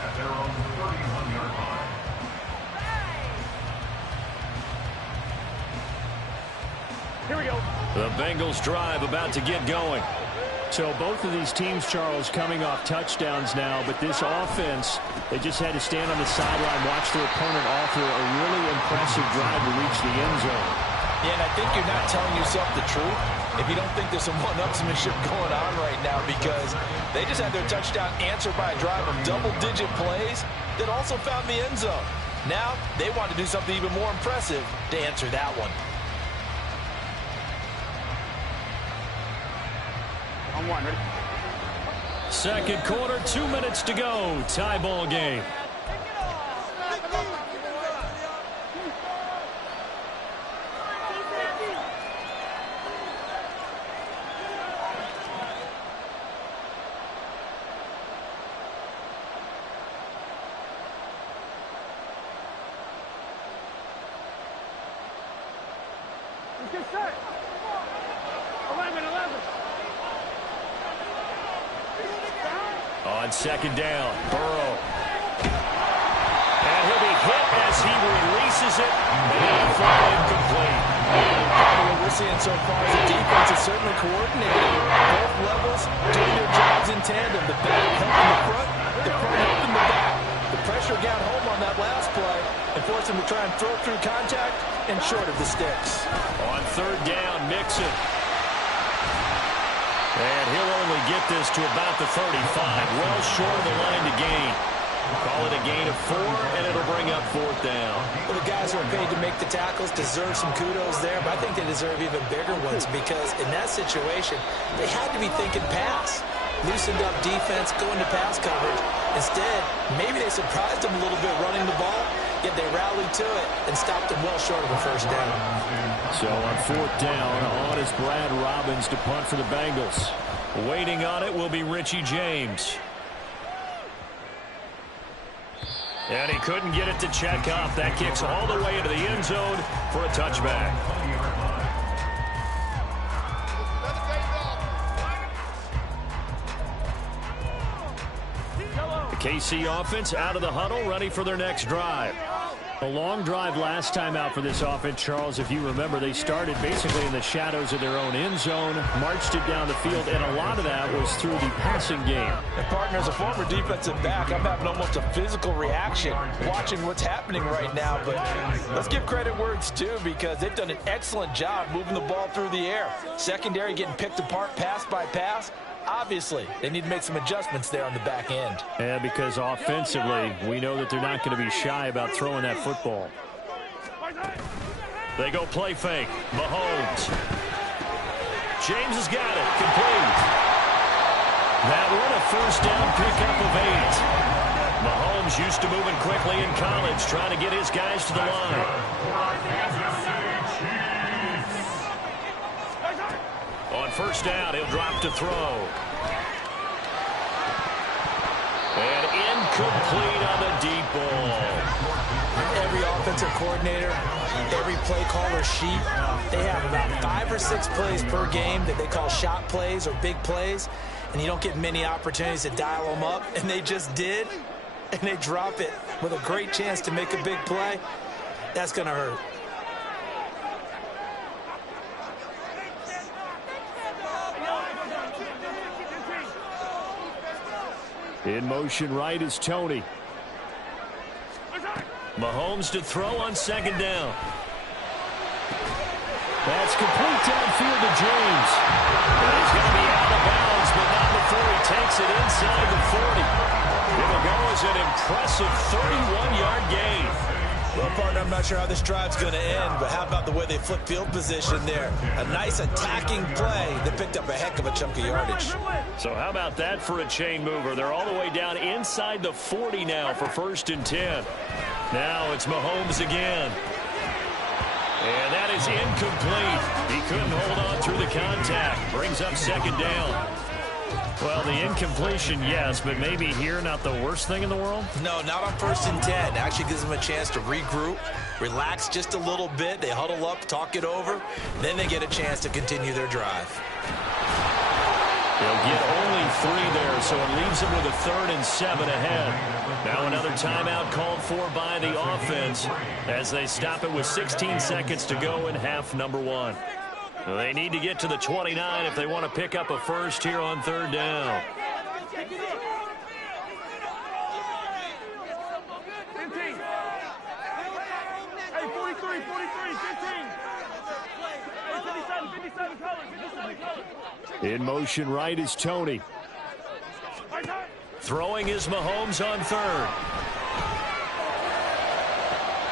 at their own 31-yard line. Here we go. The Bengals drive about to get going. So both of these teams, Charles, coming off touchdowns now, but this offense, they just had to stand on the sideline, watch their opponent offer a really impressive drive to reach the end zone. Yeah, and I think you're not telling yourself the truth if you don't think there's some one-upsmanship going on right now, because they just had their touchdown answered by a drive of double-digit plays that also found the end zone. Now, they want to do something even more impressive to answer that one. On one, ready? Second quarter, 2 minutes to go. Tie ball game. Get set. 11. On second down, Burrow. And he'll be hit as he releases it. And fly incomplete. What we're seeing so far is the defense is certainly coordinated. Both levels doing their jobs in tandem. The back helping the front helping the back. The pressure got home on that last play and forced him to try and throw through contact and short of the sticks. On third down, Mixon. And he'll only get this to about the 35, well short of the line to gain. Call it a gain of 4, and it'll bring up fourth down. Well, the guys who are paid to make the tackles deserve some kudos there, but I think they deserve even bigger ones, because in that situation, they had to be thinking pass. Loosened up defense, going to pass coverage. Instead, maybe they surprised them a little bit running the ball, yet they rallied to it and stopped them well short of a first down. So on fourth down, on is Brad Robbins to punt for the Bengals. Waiting on it will be Richie James. And he couldn't get it to check up. That kicks all the way into the end zone for a touchback. The KC offense out of the huddle, ready for their next drive. A long drive last time out for this offense, Charles. If you remember, they started basically in the shadows of their own end zone, marched it down the field, and a lot of that was through the passing game. And partner, as a former defensive back, I'm having almost a physical reaction watching what's happening right now. But let's give credit where it's due, because they've done an excellent job moving the ball through the air. Secondary getting picked apart pass by pass. Obviously, they need to make some adjustments there on the back end. Yeah, because offensively, we know that they're not going to be shy about throwing that football. They go play fake. Mahomes. James has got it. Complete. That one a first down pickup of 8. Mahomes used to moving quickly in college, trying to get his guys to the line. On first down, he'll drop to throw. And incomplete on the deep ball. Every offensive coordinator, every play caller sheet, they have about 5 or 6 plays per game that they call shot plays or big plays, and you don't get many opportunities to dial them up, and they just did, and they drop it with a great chance to make a big play. That's going to hurt. In motion right is Tony. Mahomes to throw on second down. That's complete downfield to James. And he's going to be out of bounds, but not before he takes it inside the 40. It'll go as an impressive 31-yard gain. Well, partner, I'm not sure how this drive's going to end, but how about the way they flip field position there? A nice attacking play that picked up a heck of a chunk of yardage. So how about that for a chain mover? They're all the way down inside the 40 now for 1st and 10. Now it's Mahomes again. And that is incomplete. He couldn't hold on through the contact. Brings up second down. Well, the incompletion, yes, but maybe here not the worst thing in the world? No, not on 1st and 10. Actually gives them a chance to regroup, relax just a little bit. They huddle up, talk it over. Then they get a chance to continue their drive. They'll get only 3 there, so it leaves them with a 3rd and 7 ahead. Now another timeout called for by the offense as they stop it with 16 seconds to go in half number 1. They need to get to the 29 if they want to pick up a first here on third down. 15. Hey, 43, 15. 57 colors. In motion right is Tony. Throwing is Mahomes on third.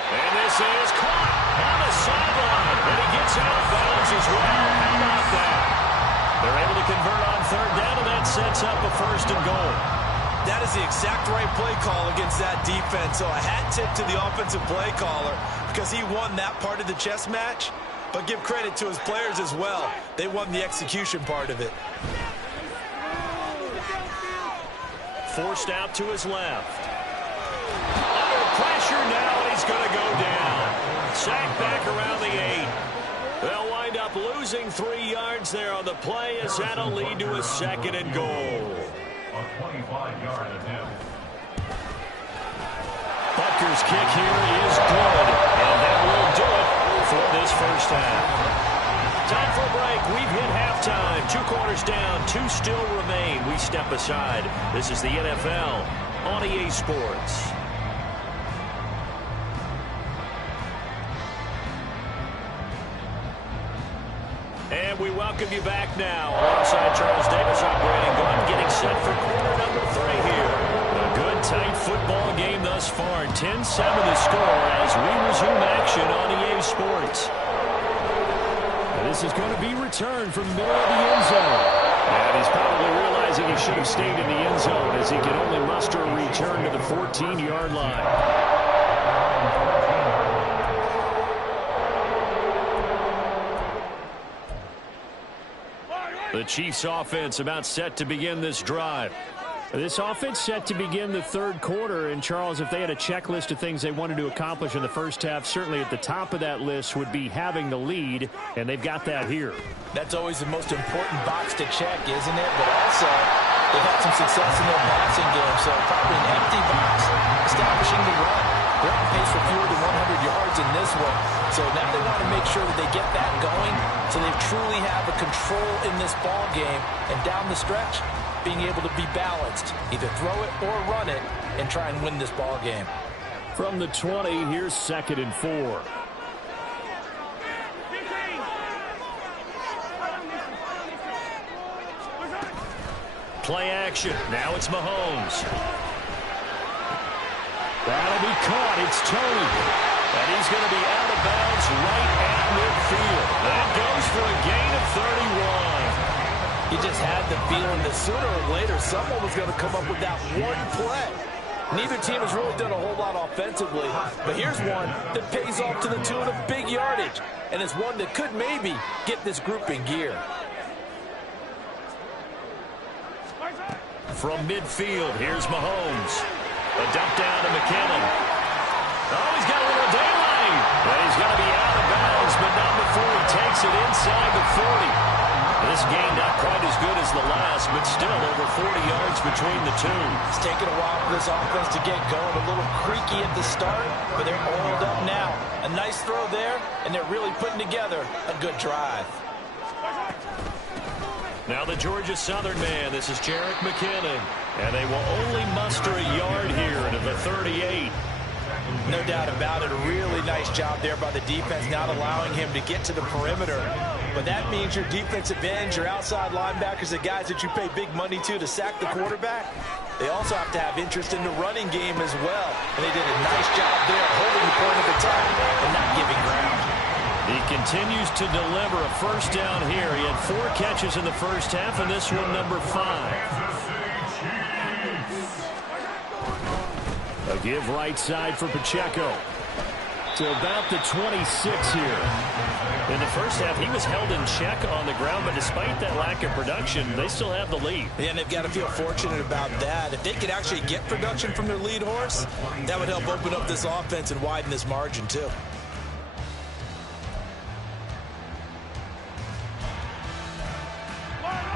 And this is caught on the sideline. And he gets out of bounds as well. How about that? They're able to convert on third down, and that sets up a first and goal. That is the exact right play call against that defense. So a hat tip to the offensive play caller because he won that part of the chess match. But give credit to his players as well. They won the execution part of it. Forced out to his left. Under pressure now, and he's going to go down. Sacked back around the 8. They'll wind up losing 3 yards there on the play as that'll lead to a second and goal. A 25-yard attempt. Butker's kick here is good, and that will do it for this first half. Time for a break. We've hit halftime. 2 quarters down. 2 still remain. We step aside. This is the NFL on EA Sports. And we welcome you back now. Alongside Charles Davis, I'm Brandon Gunn, getting set for quarter number 3 here. A good, tight football game thus far. 10-7 the score as we resume action on EA Sports. This is going to be returned from the middle of the end zone. And he's probably realizing he should have stayed in the end zone as he can only muster a return to the 14-yard line. The Chiefs offense about set to begin this drive. This offense set to begin the third quarter, and Charles, if they had a checklist of things they wanted to accomplish in the first half, certainly at the top of that list would be having the lead, and they've got that here. That's always the most important box to check, isn't it? But also, they've had some success in their passing game, so probably an empty box, establishing the run. They're on pace for fewer than 100 yards in this one, so now they want to make sure that they get that going so they truly have a control in this ball game, and down the stretch, being able to be balanced, either throw it or run it, and try and win this ball game. From the 20, here's 2nd and 4. Play action. Now it's Mahomes. That'll be caught. It's Tony. And he's going to be out of bounds right at midfield. That goes for a gain of 31. You just had the feeling that sooner or later someone was going to come up with that one play. Neither team has really done a whole lot offensively, but here's one that pays off to the tune of big yardage, and it's one that could maybe get this group in gear. From midfield, here's Mahomes. A dump down to McKinnon. Oh, he's got a little daylight. But he's going to be out of bounds, but not before he takes it inside the 40. This game not quite as good as the last, but still over 40 yards between the two. It's taken a while for this offense to get going. A little creaky at the start, but they're oiled up now. A nice throw there, and they're really putting together a good drive. Now the Georgia Southern man. This is Jerick McKinnon. And they will only muster a yard here into the 38. No doubt about it. A really nice job there by the defense, not allowing him to get to the perimeter. But that means your defensive ends, your outside linebackers, the guys that you pay big money to sack the quarterback, they also have to have interest in the running game as well. And they did a nice job there holding the point of attack and not giving ground. He continues to deliver a first down here. He had 4 catches in the first half, and this one number 5. A give right side for Pacheco. To about the 26 here. In the first half, he was held in check on the ground, but despite that lack of production, they still have the lead. Yeah, and they've got to feel fortunate about that. If they could actually get production from their lead horse, that would help open up this offense and widen this margin too.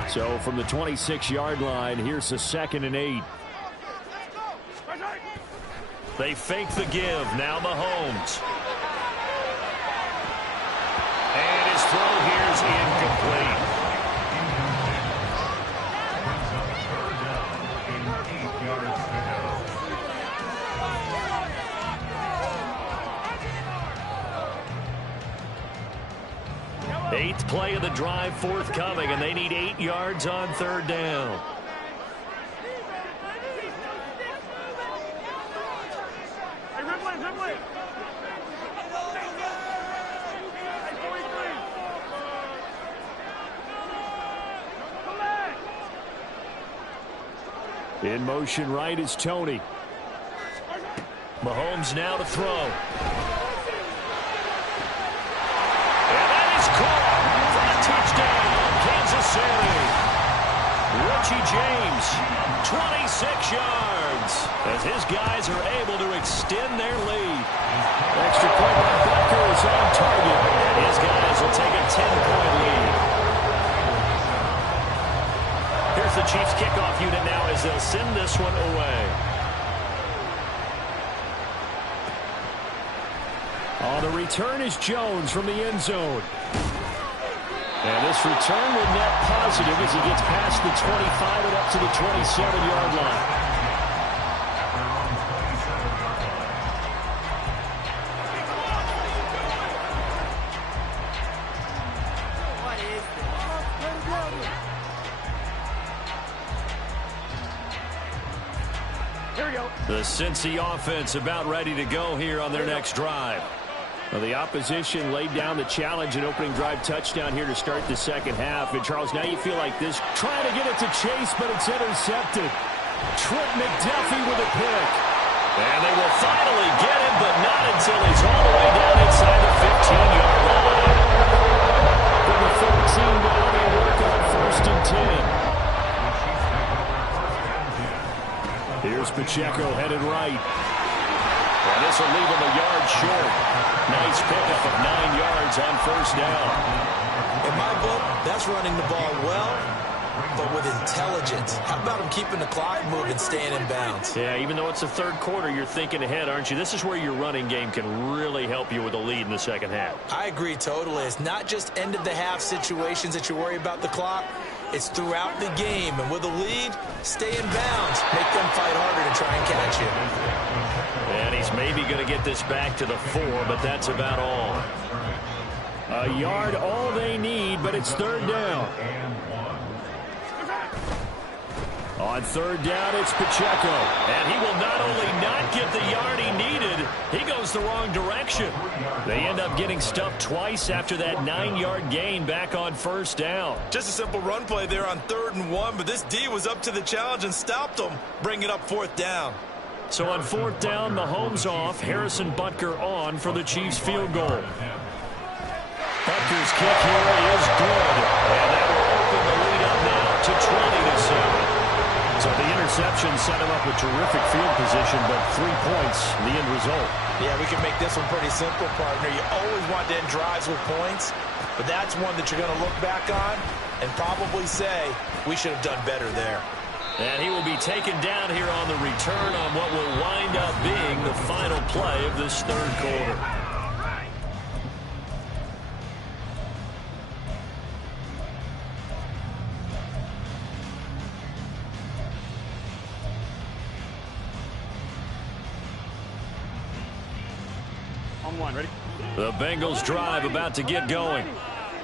So from the 26-yard line, here's a 2nd and 8. They fake the give. Now Mahomes. And his throw here is 8th play of the drive forthcoming, and they need 8 yards on 3rd down. In motion right is Tony. Mahomes now to throw. And that is caught for a touchdown, Kansas City. Richie James, 26 yards, as his guys are able to extend their lead. Extra point by Butker is on target, and his guys will take a 10-point lead. Here's the Chiefs kickoff unit now as they'll send this one away. On the return is Jones from the end zone. And this return will net positive as he gets past the 25 and up to the 27-yard line. The Cincy offense about ready to go here on their next drive. Well, the opposition laid down the challenge and opening drive touchdown here to start the second half. And, Charles, now you feel like this. Trying to get it to Chase, but it's intercepted. Trent McDuffie with a pick. And they will finally get him, but not until he's all the way down inside the 15-yard line. From the 14 now, they work on 1st and 10. Here's Pacheco headed right. And this will leave him a yard short. Nice pickup of 9 yards on 1st down. In my book, that's running the ball well, but with intelligence. How about him keeping the clock moving, staying in bounds? Yeah, even though it's the 3rd quarter, you're thinking ahead, aren't you? This is where your running game can really help you with a lead in the second half. I agree totally. It's not just end-of-the-half situations that you worry about the clock. It's throughout the game. And with a lead, stay in bounds. Make them fight harder to try and catch you. And he's maybe going to get this back to the 4, but that's about all. A yard all they need, but it's 3rd down. On 3rd down, it's Pacheco. And he will not only not get the yard he needed, he goes the wrong direction. They end up getting stuffed twice after that 9-yard gain back on 1st down. Just a simple run play there on 3rd and 1, but this D was up to the challenge and stopped him, bringing up 4th down. So on 4th down, Mahomes off, Harrison Butker on for the Chiefs field goal. Butker's kick here is good. And that will open the lead up now to 20-7. So the interception set him up with terrific field position, but 3 points, the end result. Yeah, we can make this one pretty simple, partner. You always want to end drives with points, but that's one that you're going to look back on and probably say, we should have done better there. And he will be taken down here on the return on what will wind up being the final play of this 3rd quarter. Ready? The Bengals drive about to get going.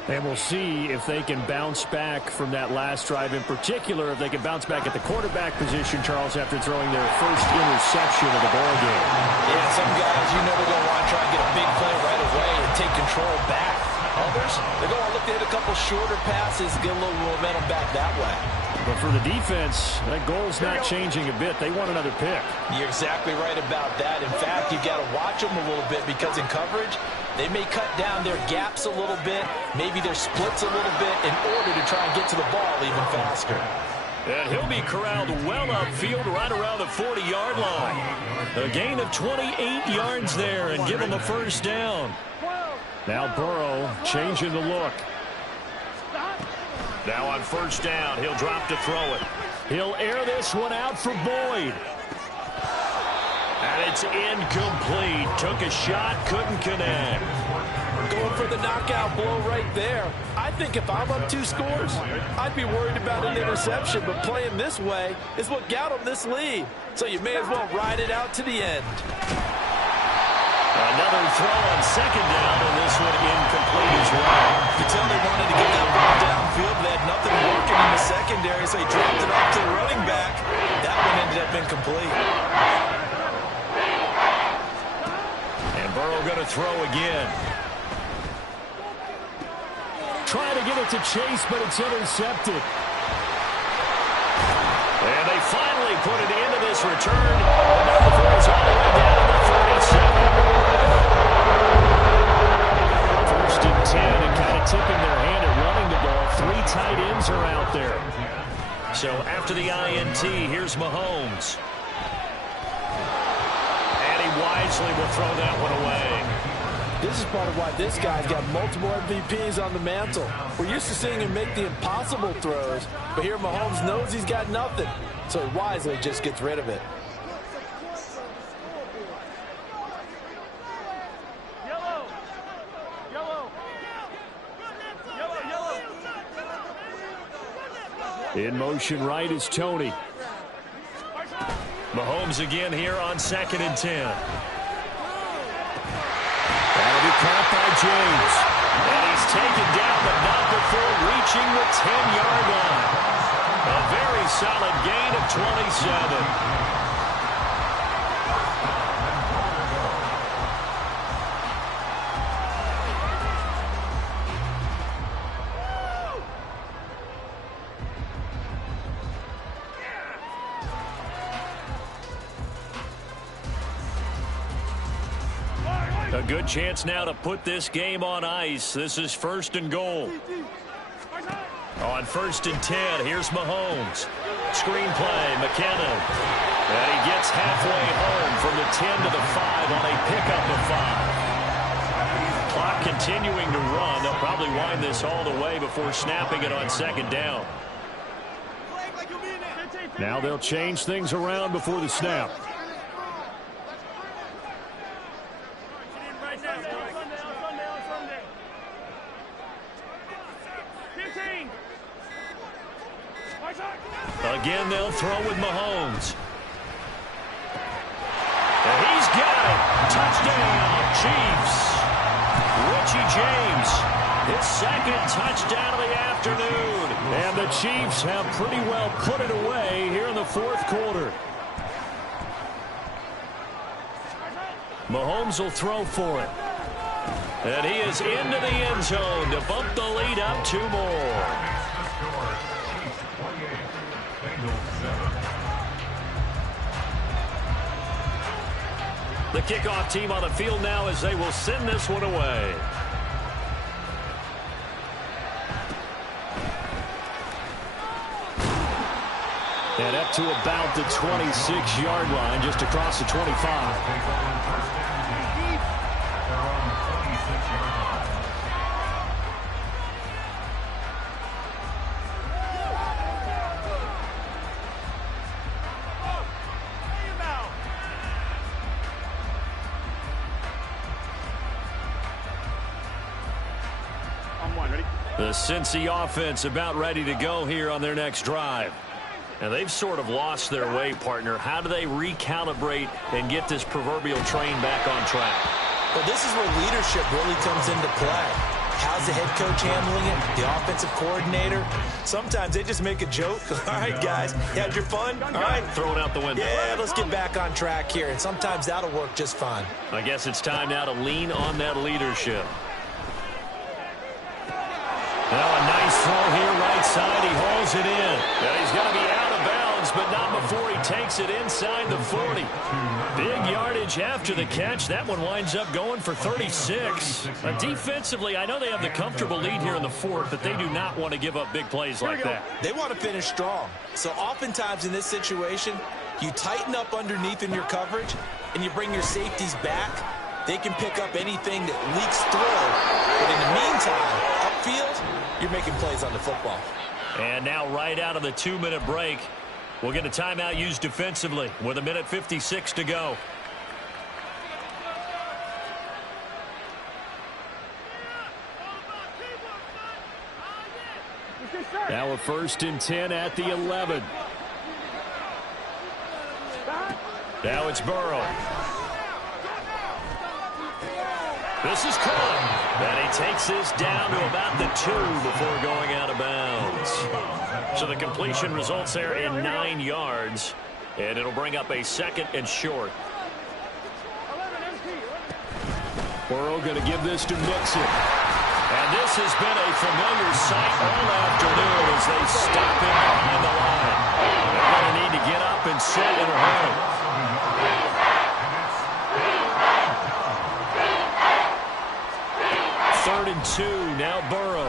And we'll see if they can bounce back from that last drive. In particular, if they can bounce back at the quarterback position, Charles, after throwing their first interception of the ball game. Yeah, some guys, you know they're going to want to try and get a big play right away and take control back. Others, they're going to look to hit a couple shorter passes, get a little momentum back that way. But for the defense, that goal's not changing a bit. They want another pick. You're exactly right about that. In fact, you've got to watch them a little bit because in coverage, they may cut down their gaps a little bit, maybe their splits a little bit in order to try and get to the ball even faster. And he'll be corralled well upfield right around the 40-yard line. A gain of 28 yards there and give him a 1st down. Now Burrow changing the look. Now on 1st down, he'll drop to throw it. He'll air this one out for Boyd. And it's incomplete. Took a shot, couldn't connect. Going for the knockout blow right there. I think if I'm up 2 scores, I'd be worried about an interception, but playing this way is what got him this lead. So you may as well ride it out to the end. Another throw on second down, and this one incomplete as well. You could tell they wanted to get that ball downfield, but they had nothing working in the secondary, so he dropped it off to the running back. That one ended up incomplete. And Burrow going to throw again. Trying to get it to Chase, but it's intercepted. And they finally put it into this return. And now the throw is all the way down to the 47. First and 10, and kind of tipping their hand at running the ball. 3 tight ends are out there. So after the INT, here's Mahomes. And he wisely will throw that one away. This is part of why this guy's got multiple MVPs on the mantle. We're used to seeing him make the impossible throws, but here Mahomes knows he's got nothing, so he wisely just gets rid of it. In motion right is Tony. Mahomes again here on 2nd and 10. That'll be caught by James. And he's taken down, but not before reaching the 10-yard line. A very solid gain of 27. A good chance now to put this game on ice. This is 1st and goal. On 1st and 10, here's Mahomes. Screen play, McKinnon. And he gets halfway home from the 10 to the 5 on a pickup of 5. Clock continuing to run. They'll probably wind this all the way before snapping it on 2nd down. Now they'll change things around before the snap. Again, they'll throw with Mahomes. And he's got it. Touchdown, Chiefs. Richie James, his 2nd touchdown of the afternoon. And the Chiefs have pretty well put it away here in the 4th quarter. Mahomes will throw for it. And he is into the end zone to bump the lead up 2 more. The kickoff team on the field now as they will send this one away. And up to about the 26-yard line, just across the 25. The Cincy offense about ready to go here on their next drive. And they've sort of lost their way, partner. How do they recalibrate and get this proverbial train back on track? Well, this is where leadership really comes into play. How's the head coach handling it? The offensive coordinator? Sometimes they just make a joke. All right, guys, you had your fun? All right. Throw it out the window. Yeah, let's get back on track here. And sometimes that'll work just fine. I guess it's time now to lean on that leadership. Now a nice throw here right side. He hauls it in. Now he's going to be out of bounds, but not before he takes it inside the 40. Big yardage after the catch. That one winds up going for 36. Defensively, I know they have the comfortable lead here in the 4th, but they do not want to give up big plays like that. They want to finish strong. So oftentimes in this situation, you tighten up underneath in your coverage, and you bring your safeties back. They can pick up anything that leaks through. But in the meantime, upfield, you're making plays on the football. And now right out of the 2-minute break, we'll get a timeout used defensively with 1:56 to go. Now a 1st and 10 at the 11. Now it's Burrow. This is Cullen. And he takes this down to about the 2 before going out of bounds. So the completion results there in 9 yards. And it'll bring up a 2nd and short. Burrow going to give this to Mixon. And this has been a familiar sight all afternoon as they stop him behind the line. They're going to need to get up and set in a hurry. 3rd and 2, now Burrow.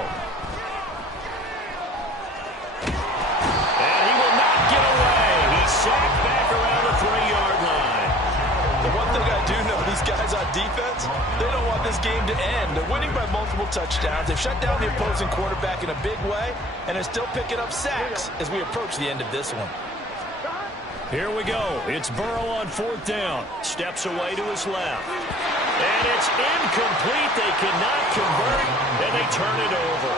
And he will not get away. He's sacked back around the 3-yard line. The one thing I do know, these guys on defense, they don't want this game to end. They're winning by multiple touchdowns. They've shut down the opposing quarterback in a big way, and they're still picking up sacks as we approach the end of this one. Here we go. It's Burrow on 4th down. Steps away to his left. And it's incomplete. They cannot convert, and they turn it over.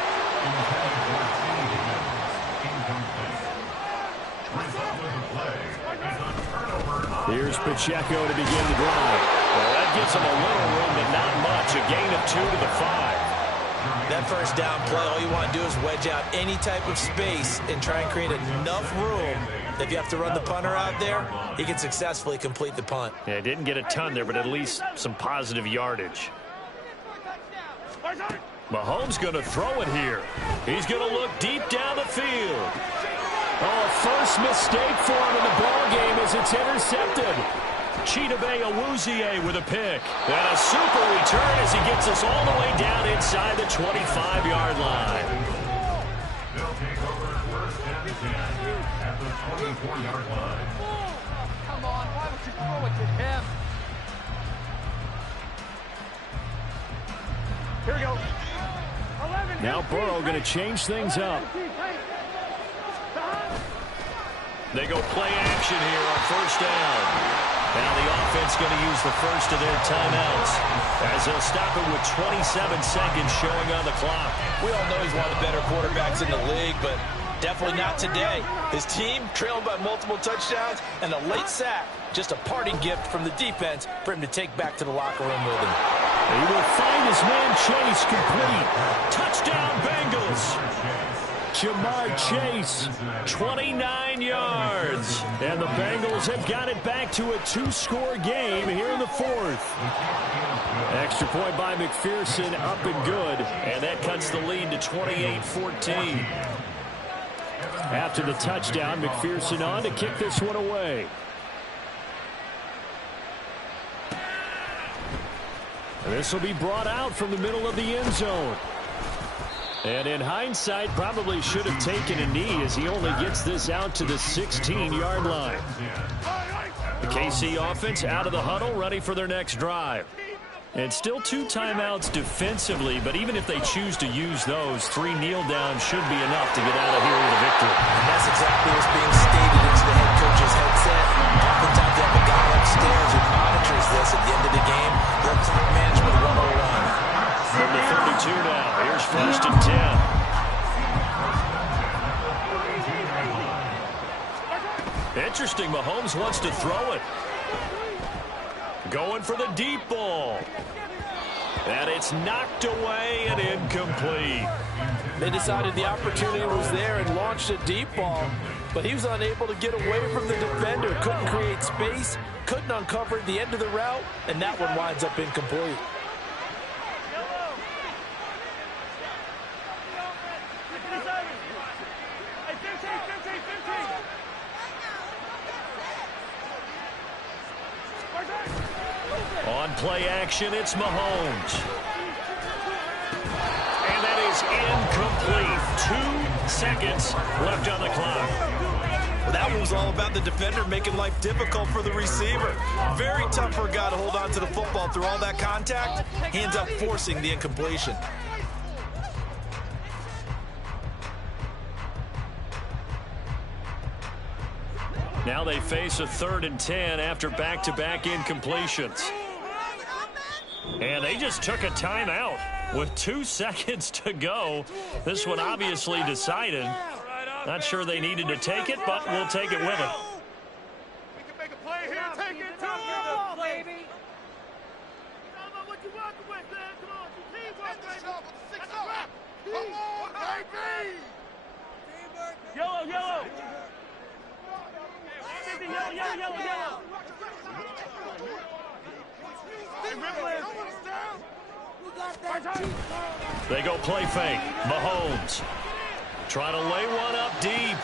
Here's Pacheco to begin the drive. Well, that gives them a little room, but not much. A gain of 2 to the 5. That first down play, all you want to do is wedge out any type of space and try and create enough room. If you have to run the punter out there, he can successfully complete the punt. Yeah, didn't get a ton there, but at least some positive yardage. Mahomes going to throw it here. He's going to look deep down the field. Oh, first mistake for him in the ball game as it's intercepted. Chidobe Awuzie with a pick. And a super return as he gets us all the way down inside the 25-yard line. They'll take over 1st and 10 at the 24-yard line. Come on, why would you throw it to him? Here we go. 11, now Burrow going to change things up. They go play action here on 1st down. Now the offense going to use the first of their timeouts as they'll stop it with 27 seconds showing on the clock. We all know he's one of the better quarterbacks in the league, but definitely not today. His team trailing by multiple touchdowns and a late sack. Just a parting gift from the defense for him to take back to the locker room with him. He will find his man Chase complete. Touchdown Bengals. Jamar Chase, 29 yards. And the Bengals have got it back to a 2-score game here in the 4th. Extra point by McPherson, up and good. And that cuts the lead to 28-14. After the touchdown, McPherson on to kick this one away. And this will be brought out from the middle of the end zone. And in hindsight, probably should have taken a knee as he only gets this out to the 16-yard line. The KC offense out of the huddle, ready for their next drive. And still 2 timeouts defensively, but even if they choose to use those, 3 kneel downs should be enough to get out of here with a victory. And that's exactly what's being stated into the head coach's headset. Oftentimes they have a guy upstairs who monitors this at the end of the game. They're clock management 101. From the 32 now, here's 1st and 10. Interesting, Mahomes wants to throw it. Going for the deep ball. And it's knocked away and incomplete. They decided the opportunity was there and launched a deep ball, but he was unable to get away from the defender. Couldn't create space, couldn't uncover the end of the route, and that one winds up incomplete. On play action, it's Mahomes. And that is incomplete. 2 seconds left on the clock. That one was all about the defender making life difficult for the receiver. Very tough for a guy to hold on to the football through all that contact. He ends up forcing the incompletion. Now they face a 3rd and 10 after back-to-back incompletions. And they just took a timeout with 2 seconds to go. This one obviously decided. Not sure they needed to take it, but we'll take it with them. We can make a play here. Take it to him, baby. What you walking with, man? Yellow, yellow. Yellow, yellow, yellow, yellow. They go play fake. Mahomes trying to lay one up deep.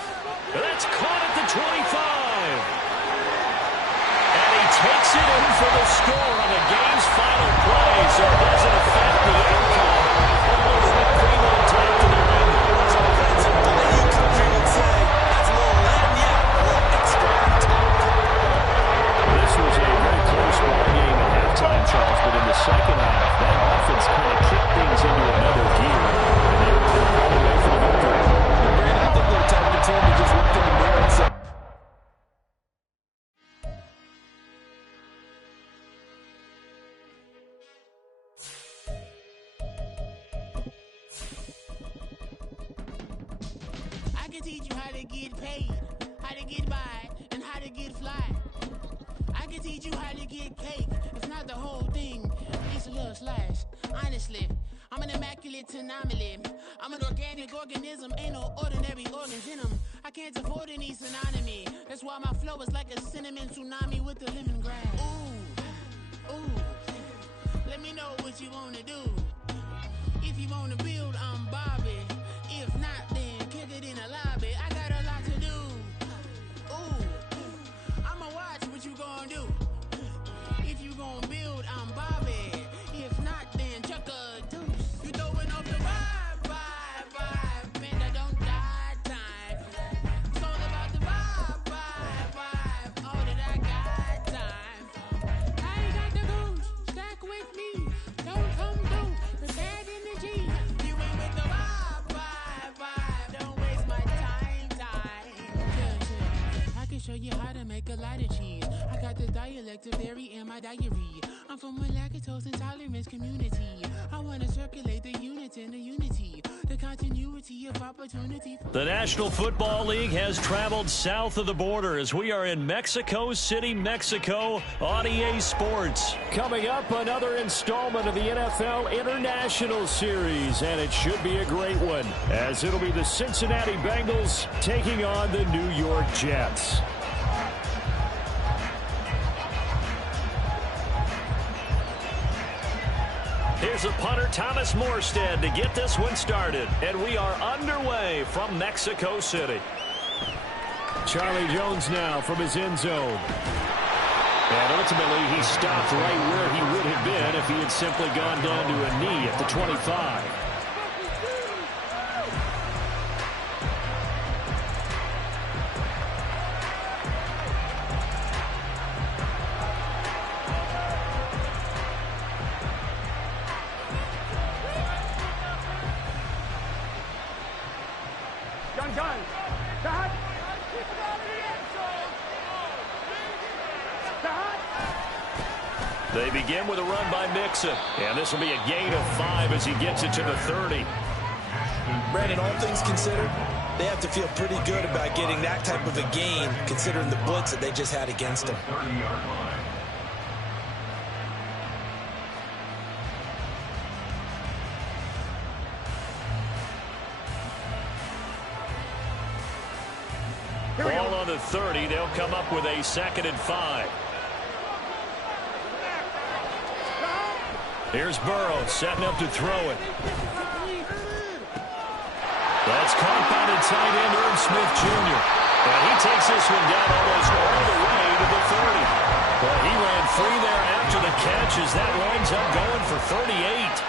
That's caught at the 25. And he takes it in for the score on the game's final play, so it doesn't affect the outcome. Almost like Primo type to the ring. Defensive play, you country would say. That's a little lagniappe, a little extra on top. This was a very close ball game at halftime, Charles, but in the second half, that offense kind of kicked things into another gear, and they were able to pull away from the victory. Brandon, I think they're the type of team that just looked in the mirror and said, I can teach you how to get paid, how to get by, and how to get fly. I can teach you how to get cake. It's not the whole thing, it's a little slice. Honestly, I'm an immaculate anomaly. I'm an organic organism, ain't no ordinary organs in them. I can't afford any synonymy. That's why my flow is like a cinnamon tsunami with the lemongrass. Ooh, ooh, let me know what you wanna do. If you wanna build, I'm Bobby. If not, then kick it in the lobby. I got a lot to do. Ooh, I'ma watch what you gonna do. If you gonna build, I'm Bobby. If not, then chuck a deuce. You throwing off the vibe, man, I don't die time. It's all about the vibe, all that I got time. I ain't got the goose, stack with me. Don't come through the bad energy. You ain't with the vibe, don't waste my time. Yeah. I can show you how to make a lot of cheese. I got the dialect of dairy in my diary. I'm from a lactose intolerance community. I want to circulate the units and the unity, the continuity of opportunity. The National Football League has traveled south of the border as we are in Mexico City, Mexico, on EA Sports. Coming up, another installment of the NFL International Series, and it should be a great one, as it'll be the Cincinnati Bengals taking on the New York Jets. Here's a punter, Thomas Morstead, to get this one started. And we are underway from Mexico City. Charlie Jones now from his end zone. And ultimately, he stopped right where he would have been if he had simply gone down to a knee at the 25. They begin with a run by Mixon, and this will be a gain of 5 as he gets it to the 30. Brandon, all things considered, they have to feel pretty good about getting that type of a gain, considering the blitz that they just had against them. Ball on the 30. They'll come up with a 2nd and 5. Here's Burrow setting up to throw it. That's caught by the tight end, Irv Smith Jr. And he takes this one down almost all the way to the 30. But he ran free there after the catch as that winds up going for 38.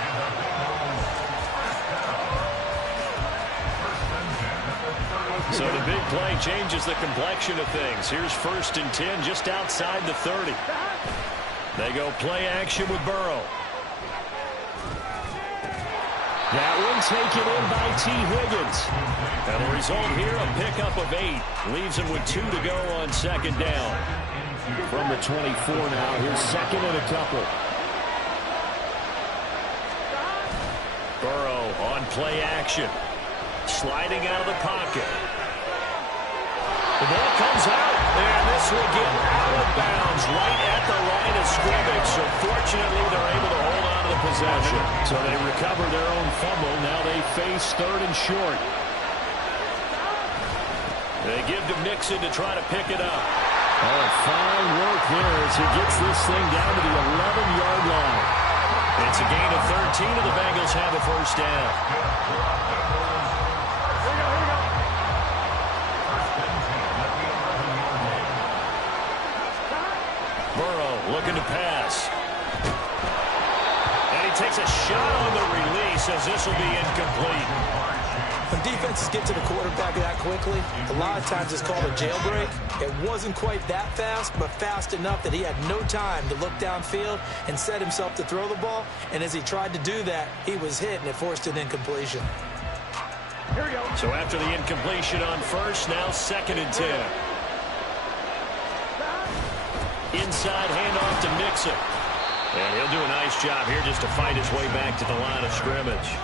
So the big play changes the complexion of things. Here's 1st and 10 just outside the 30. They go play action with Burrow. That one taken in by T. Higgins. And the result here, a pickup of 8. Leaves him with 2 to go on 2nd down. From the 24 now, here's 2nd and a couple. Burrow on play action. Sliding out of the pocket. The ball comes out, and this will get out of bounds right at the line of scrimmage. So fortunately, they're able to hold on to the the possession. So they recover their own fumble. Now they face 3rd and short. They give to Mixon to try to pick it up. Oh, fine work there as he gets this thing down to the 11-yard line. It's a gain of 13, and the Bengals have a first down. Burrow looking to pass. And he takes a shot on the release as this will be incomplete. When defenses get to the quarterback that quickly, a lot of times it's called a jailbreak. It wasn't quite that fast, but fast enough that he had no time to look downfield and set himself to throw the ball. And as he tried to do that, he was hit, and it forced an incompletion. Here we go. So after the incompletion on first, now 2nd and 10. Inside handoff to Mixon. And he'll do a nice job here just to fight his way back to the line of scrimmage.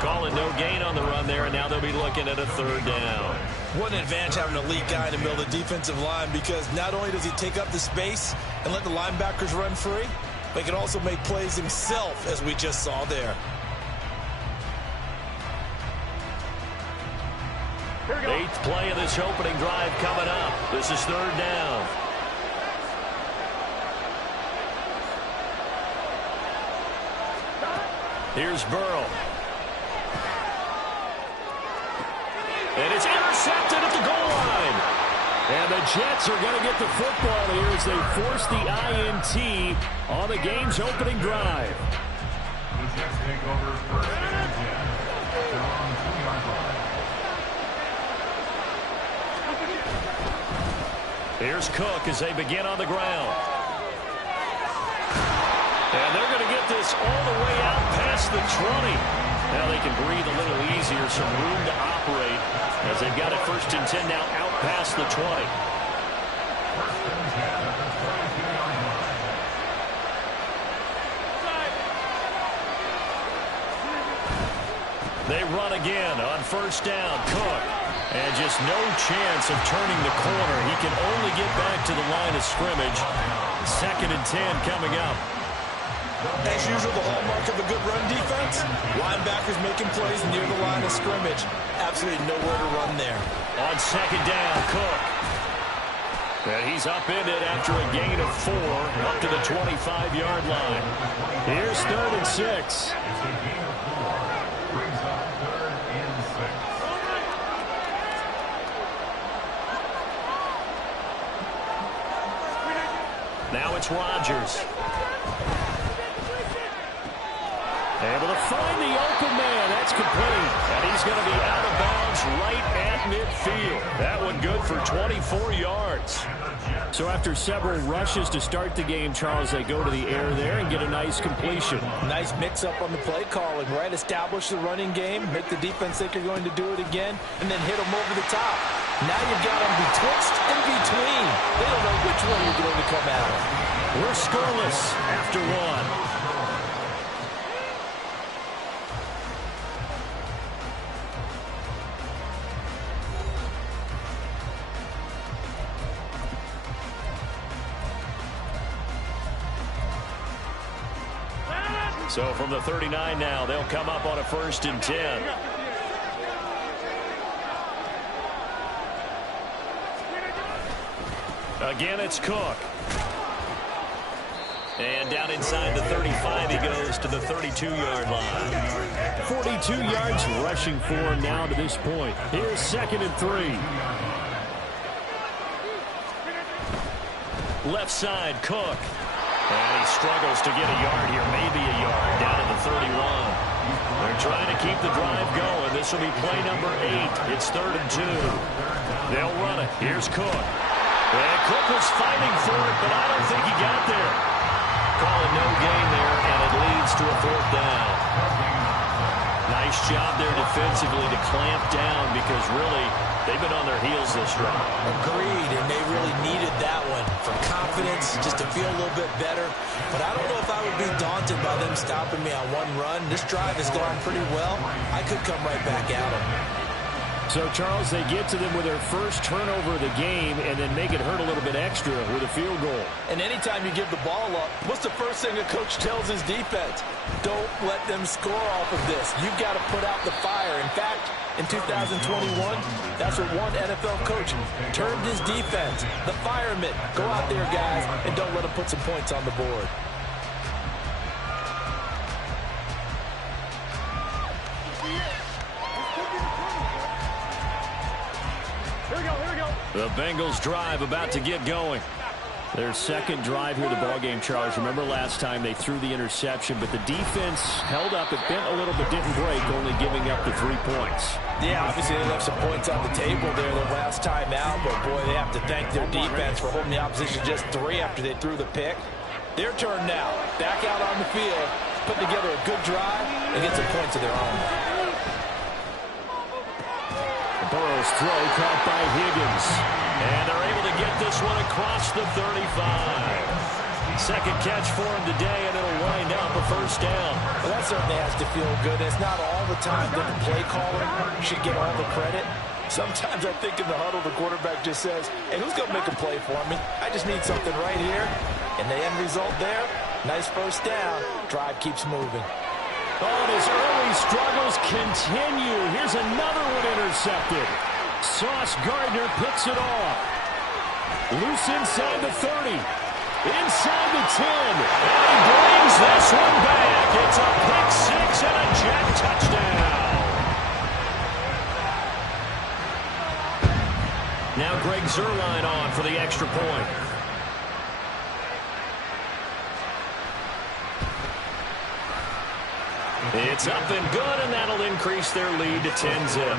Calling no gain on the run there, and now they'll be looking at a 3rd down. What an advantage having an elite guy in the middle of the defensive line, because not only does he take up the space and let the linebackers run free, but he can also make plays himself, as we just saw there. 8th play of this opening drive coming up. This is 3rd down. Here's Burrow. And it's intercepted at the goal line. And the Jets are going to get the football here as they force the INT on the game's opening drive. The Jets take over 1st and 10. They're on the 2-yard line. Here's Cook as they begin on the ground. And they're going to get this all the way out past the 20. Now they can breathe a little easier, some room to operate as they've got it 1st and 10 now out past the 20. 1st and 10 at the 22-yard line. They run again on 1st down. Cook. And just no chance of turning the corner. He can only get back to the line of scrimmage. 2nd and 10 coming up. As usual, the hallmark of a good run defense, linebackers making plays near the line of scrimmage. Absolutely nowhere to run there. On 2nd down, Cook. And he's upended after a gain of 4 up to the 25-yard line. Here's 3rd and 6. It's a gain of 4. Brings up 3rd and 6. Now it's Rodgers. Able to find the open man. That's complete. And he's going to be out of bounds right at midfield. That one good for 24 yards. So after several rushes to start the game, Charles, they go to the air there and get a nice completion. Nice mix-up on the play calling, right? Establish the running game, make the defense think you're going to do it again, and then hit them over the top. Now you've got them betwixt and between. They don't know which one you're going to come at them. We're scoreless after 1. So from the 39 now, they'll come up on a 1st and 10. Again, it's Cook. And down inside the 35, he goes to the 32-yard line. 42 yards rushing for him now to this point. Here's 2nd and 3. Left side, Cook. And he struggles to get a yard here, maybe a yard, down at the 31. They're trying to keep the drive going. This will be play number 8. It's 3rd and 2. They'll run it. Here's Cook. And Cook was fighting for it, but I don't think he got there. Calling no gain there, and it leads to a 4th down. Nice job there defensively to clamp down because really they've been on their heels this drive. Agreed, and they really needed that one for confidence, just to feel a little bit better. But I don't know if I would be daunted by them stopping me on one run. This drive has gone pretty well. I could come right back at them. So, Charles, they get to them with their first turnover of the game and then make it hurt a little bit extra with a field goal. And anytime you give the ball up, what's the first thing a coach tells his defense? Don't let them score off of this. You've got to put out the fire. In fact, in 2021, that's what one NFL coach termed his defense, the firemen. Go out there, guys, and don't let them put some points on the board. The Bengals drive about to get going. Their second drive here of the ballgame, Charles. Remember last time they threw the interception, but the defense held up. It bent a little but didn't break, only giving up the 3 points. Yeah, obviously they left some points on the table there the last time out, but boy, they have to thank their defense for holding the opposition just 3 after they threw the pick. Their turn now. Back out on the field, put together a good drive, and get some points of their own. Burrow's throw caught by Higgins. And they're able to get this one across the 35. Second catch for him today, and it'll wind up a first down. Well, that certainly has to feel good. It's not all the time that the play caller should get all the credit. Sometimes I think in the huddle, the quarterback just says, hey, who's going to make a play for me? I just need something right here. And the end result there, nice first down. Drive keeps moving. Oh, and his early struggles continue. Here's another one intercepted. Sauce Gardner picks it off. Loose inside the 30. Inside the 10. And he brings this one back. It's a pick six and a Jet touchdown. Now Greg Zuerlein on for the extra point. It's up and good, and that'll increase their lead to 10-zip.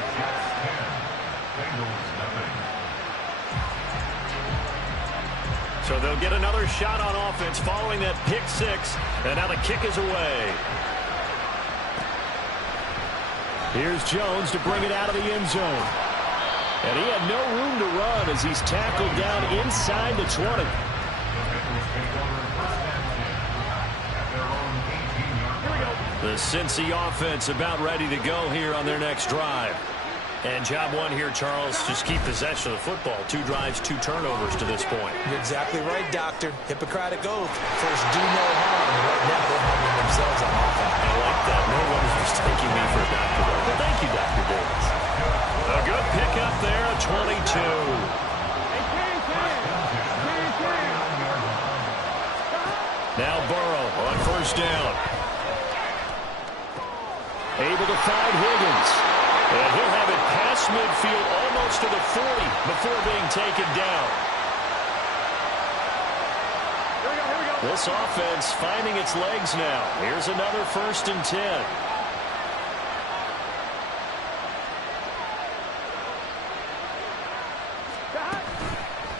So they'll get another shot on offense following that pick six, and now the kick is away. Here's Jones to bring it out of the end zone. And he had no room to run as he's tackled down inside the 20. The Cincy offense about ready to go here on their next drive. And job one here, Charles, just keep possession of the football. 2 drives, 2 turnovers to this point. You're exactly right, Doctor. Hippocratic oath. First, do no harm. And right now, they're harming themselves on offense. I like that. No one is mistaking me for a doctor. Well, thank you, Dr. Davis. A good pickup there, a 22. Now Burrow on first down. Able to find Higgins. And he'll have it past midfield almost to the 40 before being taken down. This offense finding its legs now. Here's another 1st and 10.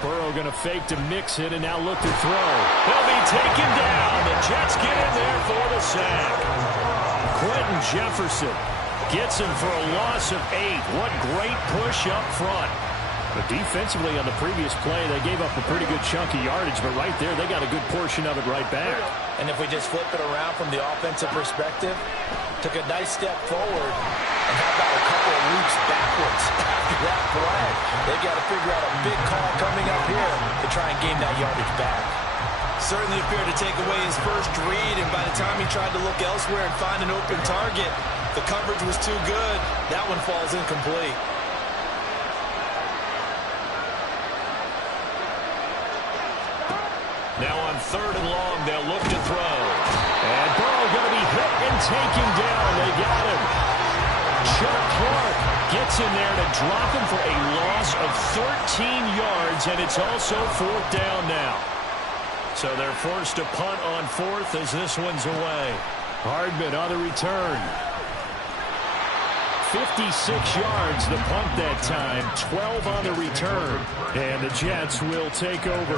Burrow going to fake to mix it and now look to throw. He'll be taken down. The Jets get in there for the sack. Quentin Jefferson gets him for a loss of 8. What great push up front. But defensively on the previous play, they gave up a pretty good chunk of yardage, but right there, they got a good portion of it right back. And if we just flip it around from the offensive perspective, took a nice step forward, and how about a couple of leaps backwards after that play? They've got to figure out a big call coming up here to try and gain that yardage back. Certainly appeared to take away his first read, and by the time he tried to look elsewhere and find an open target, the coverage was too good. That one falls incomplete. Now on 3rd and long, they'll look to throw. And Burrow going to be hit and taken down. They got him. Chuck Clark gets in there to drop him for a loss of 13 yards, and it's also 4th down now. So they're forced to punt on 4th as this one's away. Hardman on the return. 56 yards the punt that time, 12 on the return. And the Jets will take over.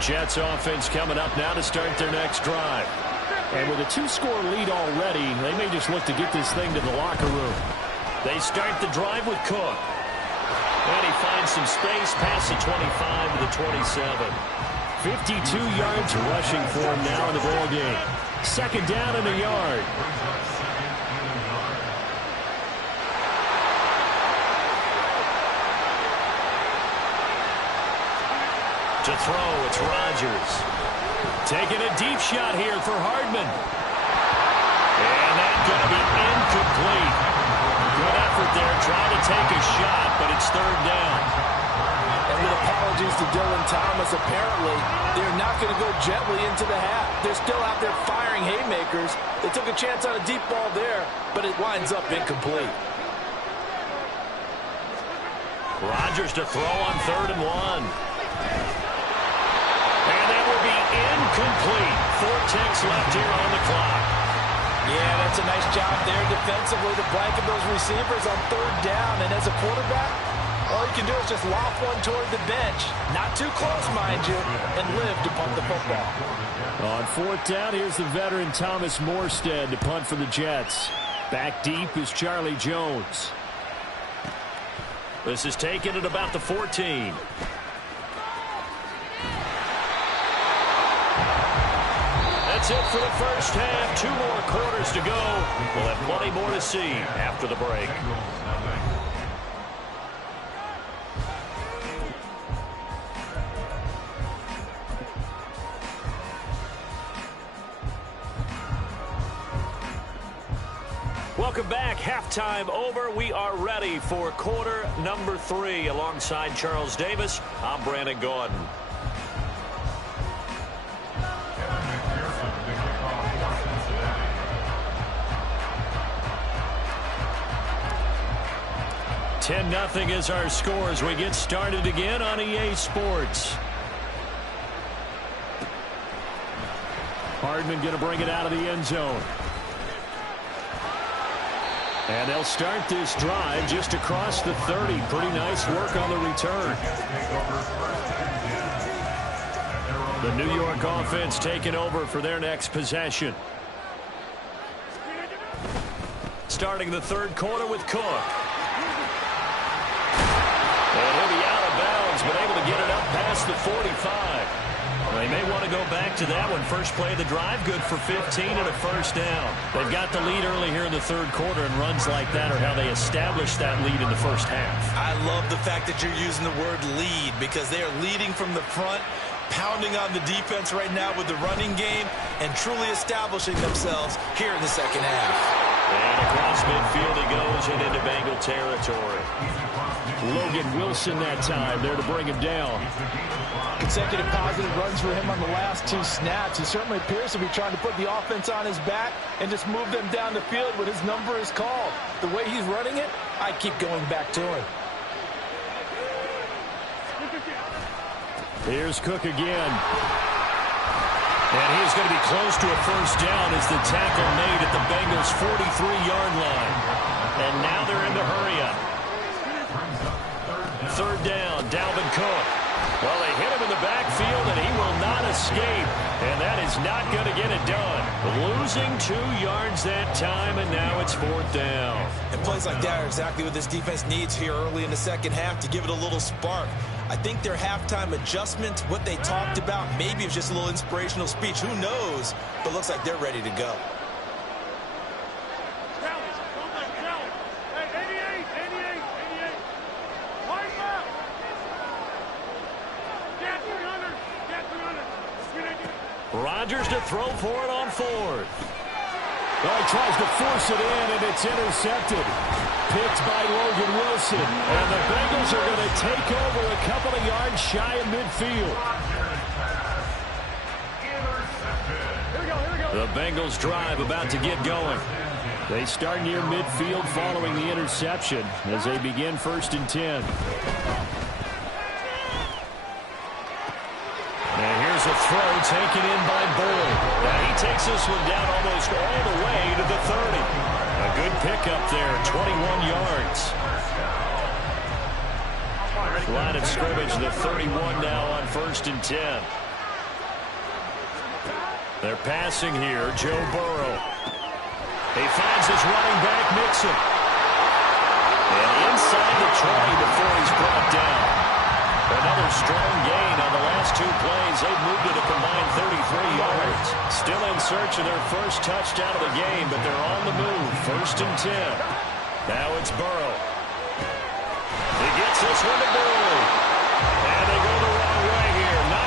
Jets offense coming up now to start their next drive. And with a 2-score lead already, they may just look to get this thing to the locker room. They start the drive with Cook. And he finds some space past the 25 to the 27. 52 yards rushing for him now in the ball game. 2nd down and a yard. To throw, it's Rodgers. Taking a deep shot here for Hardman. And that's going to be incomplete. Good effort there, trying to take a shot, but it's third down. And with apologies to Dylan Thomas, apparently they're not going to go gently into the half. They're still out there firing haymakers. They took a chance on a deep ball there, but it winds up incomplete. Rodgers to throw on 3rd and 1. And that will be incomplete. 4 ticks left here on the clock. Yeah, that's a nice job there defensively to blanket those receivers on 3rd down. And as a quarterback, all you can do is just loft one toward the bench. Not too close, mind you, and live to punt the football. On 4th down, here's the veteran Thomas Morstead to punt for the Jets. Back deep is Charlie Jones. This is taken at about the 14. That's it for the first half. 2 more quarters to go. We'll have plenty more to see after the break. Welcome back. Halftime over. We are ready for quarter number 3. Alongside Charles Davis, I'm Brandon Gaudin. $10-0 is our score as we get started again on EA Sports. Hardman going to bring it out of the end zone. And they'll start this drive just across the 30. Pretty nice work on the return. The New York offense taking over for their next possession. Starting the 3rd quarter with Cook. And he'll be out of bounds, but able to get it up past the 45. They may want to go back to that one. First play of the drive, good for 15 and a first down. They've got the lead early here in the 3rd quarter, and runs like that are how they establish that lead in the first half. I love the fact that you're using the word lead because they are leading from the front, pounding on the defense right now with the running game, and truly establishing themselves here in the second half. And across midfield he goes and into Bengal territory. Logan Wilson that time there to bring him down. Consecutive positive runs for him on the last 2 snaps. He certainly appears to be trying to put the offense on his back and just move them down the field when his number is called. The way he's running it, I keep going back to him. Here's Cook again. And he's going to be close to a first down as the tackle made at the Bengals' 43-yard line. And now they're in the hurry-up. 3rd down, Dalvin Cook. Well, they hit him in the backfield, and he will not escape. And that is not going to get it done. Losing 2 yards that time, and now it's 4th down. And plays like that are exactly what this defense needs here early in the second half to give it a little spark. I think their halftime adjustment, what they talked about, maybe it's just a little inspirational speech. Who knows? But looks like they're ready to go. Rodgers to throw for it on 4th. Well, he tries to force it in, and it's intercepted. Picked by Logan Wilson. And the Bengals are going to take over a couple of yards shy of midfield. The Bengals drive about to get going. They start near midfield following the interception as they begin 1st and 10. And here's a throw taken in by Boyd. Now he takes this one down almost all the way to the 30. A good pickup there, 21 yards. Line of scrimmage, the 31 now on 1st and 10. They're passing here, Joe Burrow. He finds his running back, Mixon. And inside the 20 before he's brought down. Another strong gain on the last 2 plays. They've moved it a combined 33 yards. Still in search of their first touchdown of the game, but they're on the move. 1st and 10. Now it's Burrow. He gets this one to Boyd. And they go the wrong way here. Not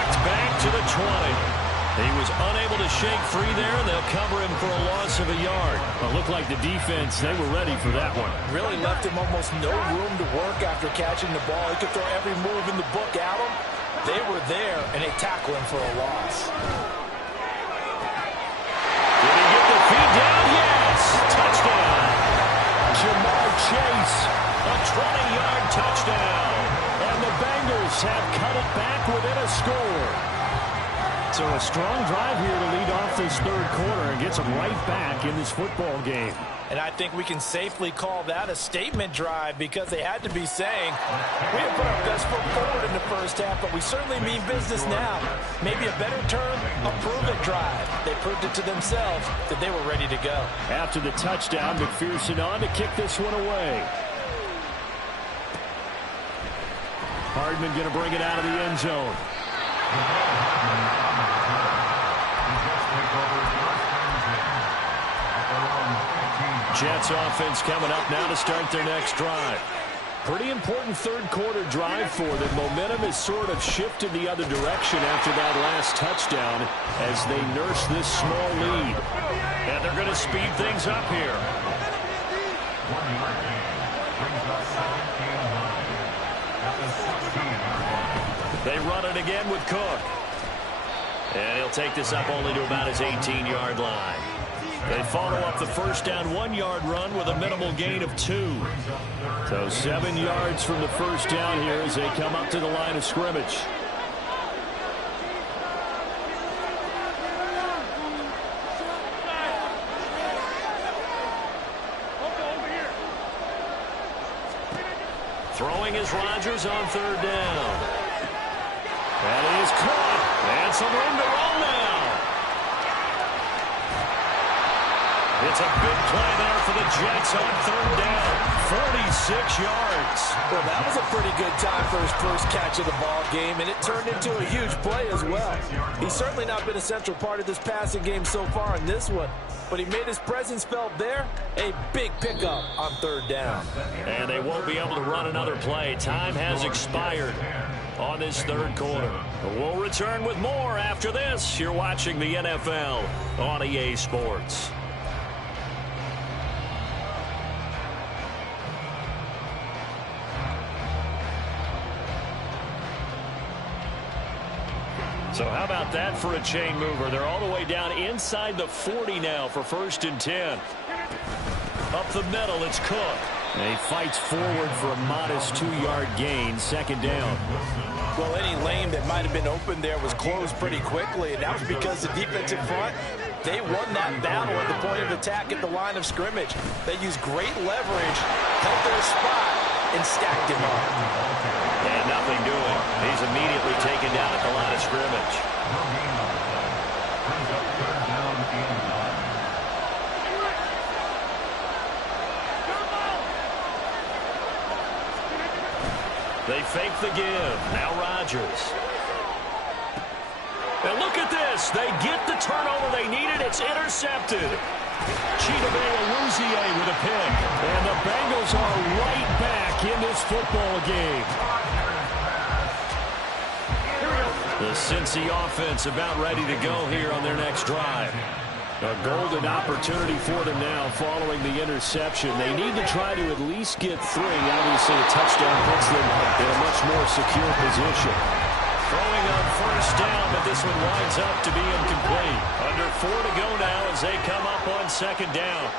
He was unable to shake free there, and they'll cover him for a loss of a yard. It looked like the defense, they were ready for that one. Really left him almost no room to work after catching the ball. He could throw every move in the book at him. They were there, and they tackle him for a loss. Did he get the feet down? Yes! Touchdown! Jamar Chase. A 20-yard touchdown. And the Bengals have cut it back within a score. So a strong drive here to lead off this third quarter and gets them right back in this football game. And I think we can safely call that a statement drive because they had to be saying, we have put our best foot forward in the first half, but we certainly mean business now. Maybe a better term, a prove-it drive. They proved it to themselves that they were ready to go. After the touchdown, McPherson on to kick this one away. Hardman going to bring it out of the end zone. Jets offense coming up now to start their next drive. Pretty important third quarter drive for them. Momentum has sort of shifted the other direction after that last touchdown as they nurse this small lead. And they're going to speed things up here. They run it again with Cook. And he'll take this up only to about his 18-yard line. They follow up the first down 1-yard run with a minimal gain of 2. So 7 yards from the first down here as they come up to the line of scrimmage. Throwing is Rodgers on third down. That is caught. And some room to roll now. It's a big play there for the Jets on third down. 46 yards. Well, that was a pretty good time for his first catch of the ball game, and it turned into a huge play as well. He's certainly not been a central part of this passing game so far in this one, but he made his presence felt there. A big pickup on third down. And they won't be able to run another play. Time has expired on this third quarter. We'll return with more after this. You're watching the NFL on EA Sports. So how about that for a chain mover? They're all the way down inside the 40 now for 1st and 10. Up the middle, it's Cook. And he fights forward for a modest 2-yard gain, 2nd down. Well, any lane that might have been open there was closed pretty quickly, and that was because the defensive front, they won that battle at the point of attack at the line of scrimmage. They used great leverage, held their spot, and stacked him up. And nothing doing. He's immediately taken down at the line of scrimmage. They fake the give. Now Rodgers. And look at this. They get the turnover they needed. It's intercepted. Chidobe Awuzie with a pick. And the Bengals are right back in this football game. The Cincy offense about ready to go here on their next drive. A golden opportunity for them now following the interception. They need to try to at least get 3. Obviously, a touchdown puts them in a much more secure position. Throwing on first down, but this one winds up to be incomplete. Under 4 to go now as they come up on 2nd down.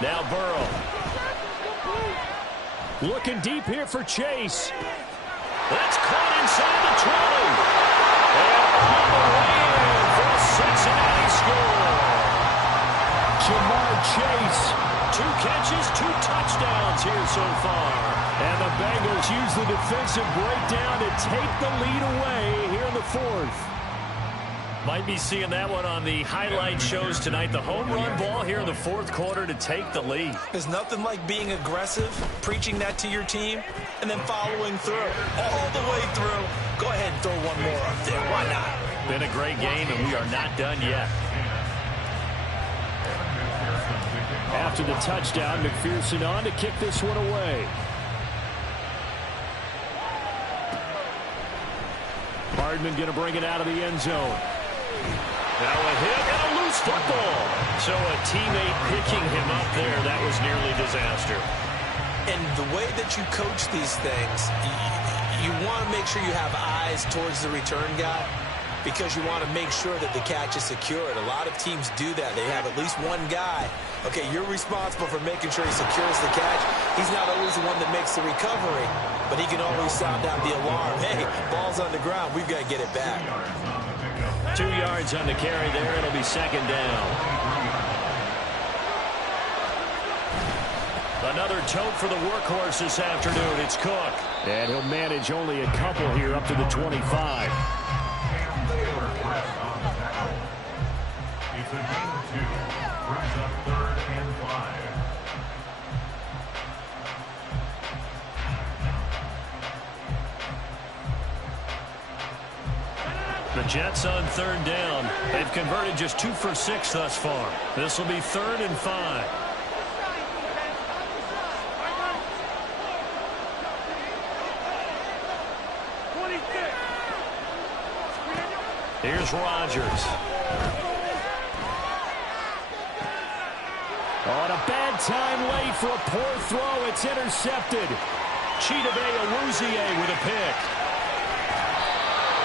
Now Burrow. Looking deep here for Chase. That's caught inside the 20. And on the way in for a Cincinnati score. Jamar Chase. 2 catches, 2 touchdowns here so far. And the Bengals use the defensive breakdown to take the lead away here in the 4th. Might be seeing that one on the highlight shows tonight. The home run ball here in the 4th quarter to take the lead. There's nothing like being aggressive, preaching that to your team, and then following through. All the way through. Go ahead and throw one more up there. Why not? Been a great game, and we are not done yet. After the touchdown, McPherson on to kick this one away. Hardman going to bring it out of the end zone. Now a hit and a loose football. So a teammate picking him up there, that was nearly disaster. And the way that you coach these things, you want to make sure you have eyes towards the return guy because you want to make sure that the catch is secured. A lot of teams do that. They have at least one guy. Okay, you're responsible for making sure he secures the catch. He's not always the one that makes the recovery, but he can always sound out the alarm. Hey, ball's on the ground. We've got to get it back. 2 yards on the carry there. It'll be second down. Another tote for the workhorse this afternoon. It's Cook. And he'll manage only a couple here up to the 25. It's a gain of 2. Brings up 3rd and 5. The Jets on 3rd down. They've converted just 2 for 6 thus far. This will be 3rd and 5. Here's Rodgers. On a bad time late for a poor throw. It's intercepted. Chidobe Awuzie with a pick.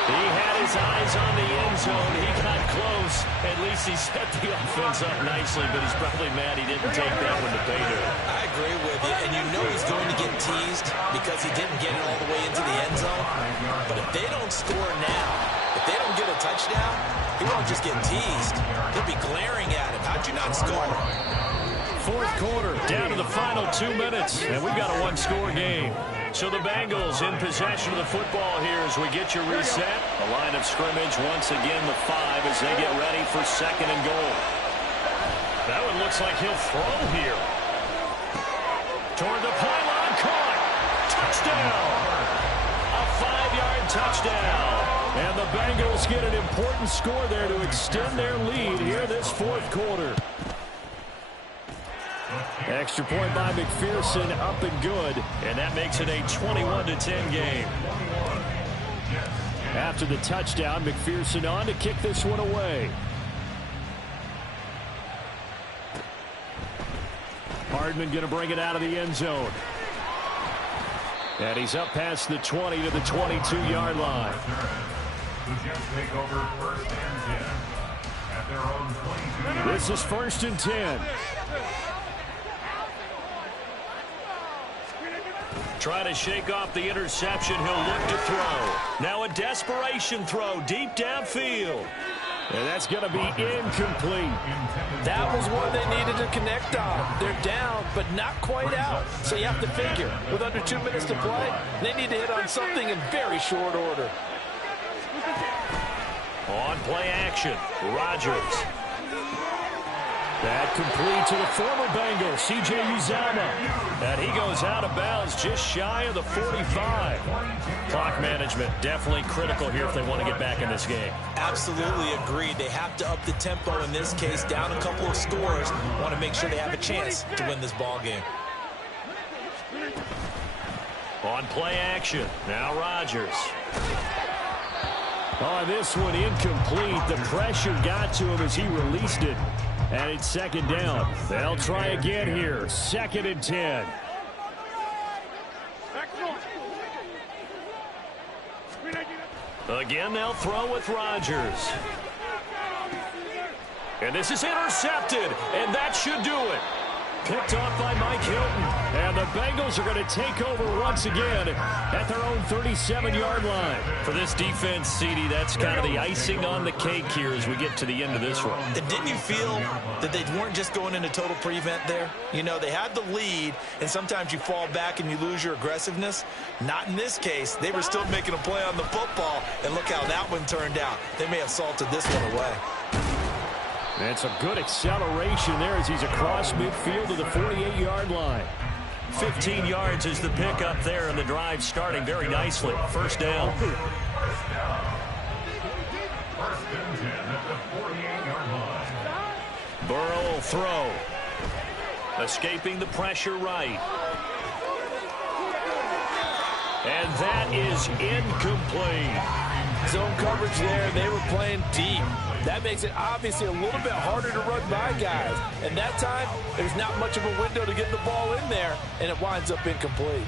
He had his eyes on the end zone. He got close. At least he set the offense up nicely, but he's probably mad he didn't take that one to pay dirt. I agree with you, and you know he's going to get teased because he didn't get it all the way into the end zone. But if they don't score now, if they don't get a touchdown, he won't just get teased. They'll be glaring at him. How'd you not score? 4th quarter, down to the final 2 minutes, and we've got a one-score game. So the Bengals in possession of the football here as we get you reset. The line of scrimmage once again the 5 as they get ready for 2nd and goal. That one looks like he'll throw here. Toward the pylon, caught. Touchdown. A 5-yard touchdown. And the Bengals get an important score there to extend their lead here this 4th quarter. Extra point by McPherson, up and good. And that makes it a 21-10 game. After the touchdown, McPherson on to kick this one away. Hardman going to bring it out of the end zone. And he's up past the 20 to the 22-yard line. The Jets take over 1st and 10 at their own 22. This is 1st and 10. Trying to shake off the interception. He'll look to throw. Now a desperation throw deep downfield. And that's going to be incomplete. That was one they needed to connect on. They're down, but not quite out. So you have to figure, with under 2 minutes to play, they need to hit on something in very short order. On play action, Rodgers. That complete to the former Bengal, C.J. Uzomah. And he goes out of bounds just shy of the 45. Clock management definitely critical here if they want to get back in this game. Absolutely agreed. They have to up the tempo in this case, down a couple of scores. Want to make sure they have a chance to win this ball game. On play action, now Rodgers. On this one, incomplete. The pressure got to him as he released it. And it's 2nd down. They'll try again here. 2nd and 10. Again, they'll throw with Rodgers. And this is intercepted, and that should do it. Picked off by Mike Hilton. And the Bengals are going to take over once again at their own 37-yard line. For this defense, CD, that's kind of the icing on the cake here as we get to the end of this one. And didn't you feel that they weren't just going into total prevent there? You know, they had the lead, and sometimes you fall back and you lose your aggressiveness. Not in this case. They were still making a play on the football, and look how that one turned out. They may have salted this one away. And some good acceleration there as he's across midfield to the 48-yard line. 15 yards is the pickup there, and the drive starting very nicely. 1st down. 1st and 10 at the 48-yard line. Burrow will throw. Escaping the pressure right. And that is incomplete. Zone coverage there. They were playing deep. That makes it obviously a little bit harder to run by guys. And that time, there's not much of a window to get the ball in there, and it winds up incomplete.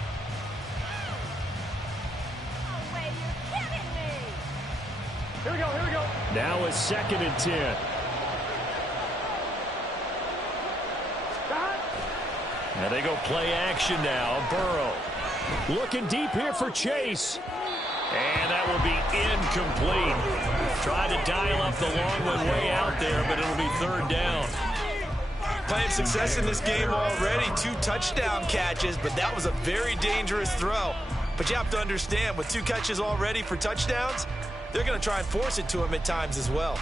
Here we go, here we go. Now a 2nd and 10. And they go play action now. Burrow looking deep here for Chase. And that will be incomplete. Trying to dial up the long one way out there, but it'll be 3rd down. Playing success in this game already. 2 touchdown catches, but that was a very dangerous throw. But you have to understand, with 2 catches already for touchdowns, they're going to try and force it to him at times as well.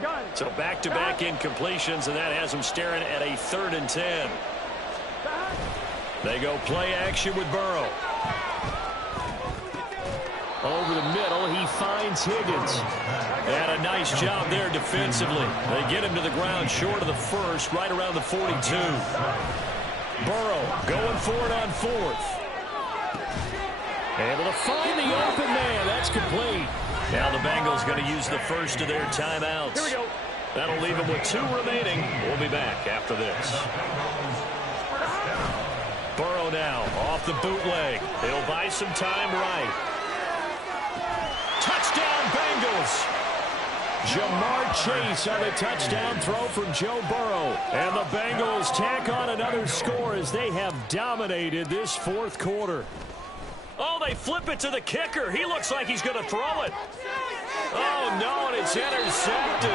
Gun. So back-to-back incompletions, and that has them staring at a 3rd and 10. They go play action with Burrow. Over the middle, he finds Higgins. And a nice job there defensively. They get him to the ground short of the 1st, right around the 42. Burrow going for it on 4th. Able to find the open man. That's complete. Now the Bengals going to use the first of their timeouts. Here we go. That'll leave them with 2 remaining. We'll be back after this. Burrow now off the bootleg. They'll buy some time right. Touchdown Bengals. Jamar Chase on the touchdown throw from Joe Burrow. And the Bengals tack on another score as they have dominated this 4th quarter. Oh, they flip it to the kicker. He looks like he's going to throw it. Oh, no, and it's intercepted.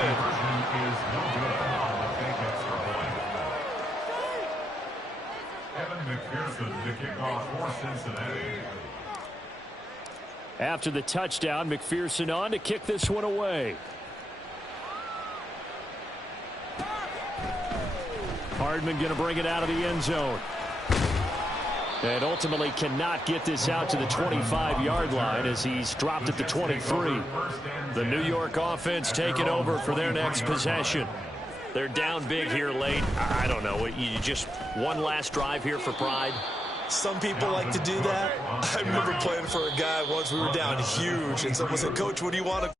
Evan McPherson to kick off for Cincinnati. After the touchdown, McPherson on to kick this one away. Hardman going to bring it out of the end zone. And ultimately cannot get this out to the 25-yard line as he's dropped at the 23. The New York offense taking over for their next possession. They're down big here late. I don't know. You just one last drive here for pride. Some people like to do that. I remember playing for a guy once. We were down huge, and someone said, "Coach, what do you want to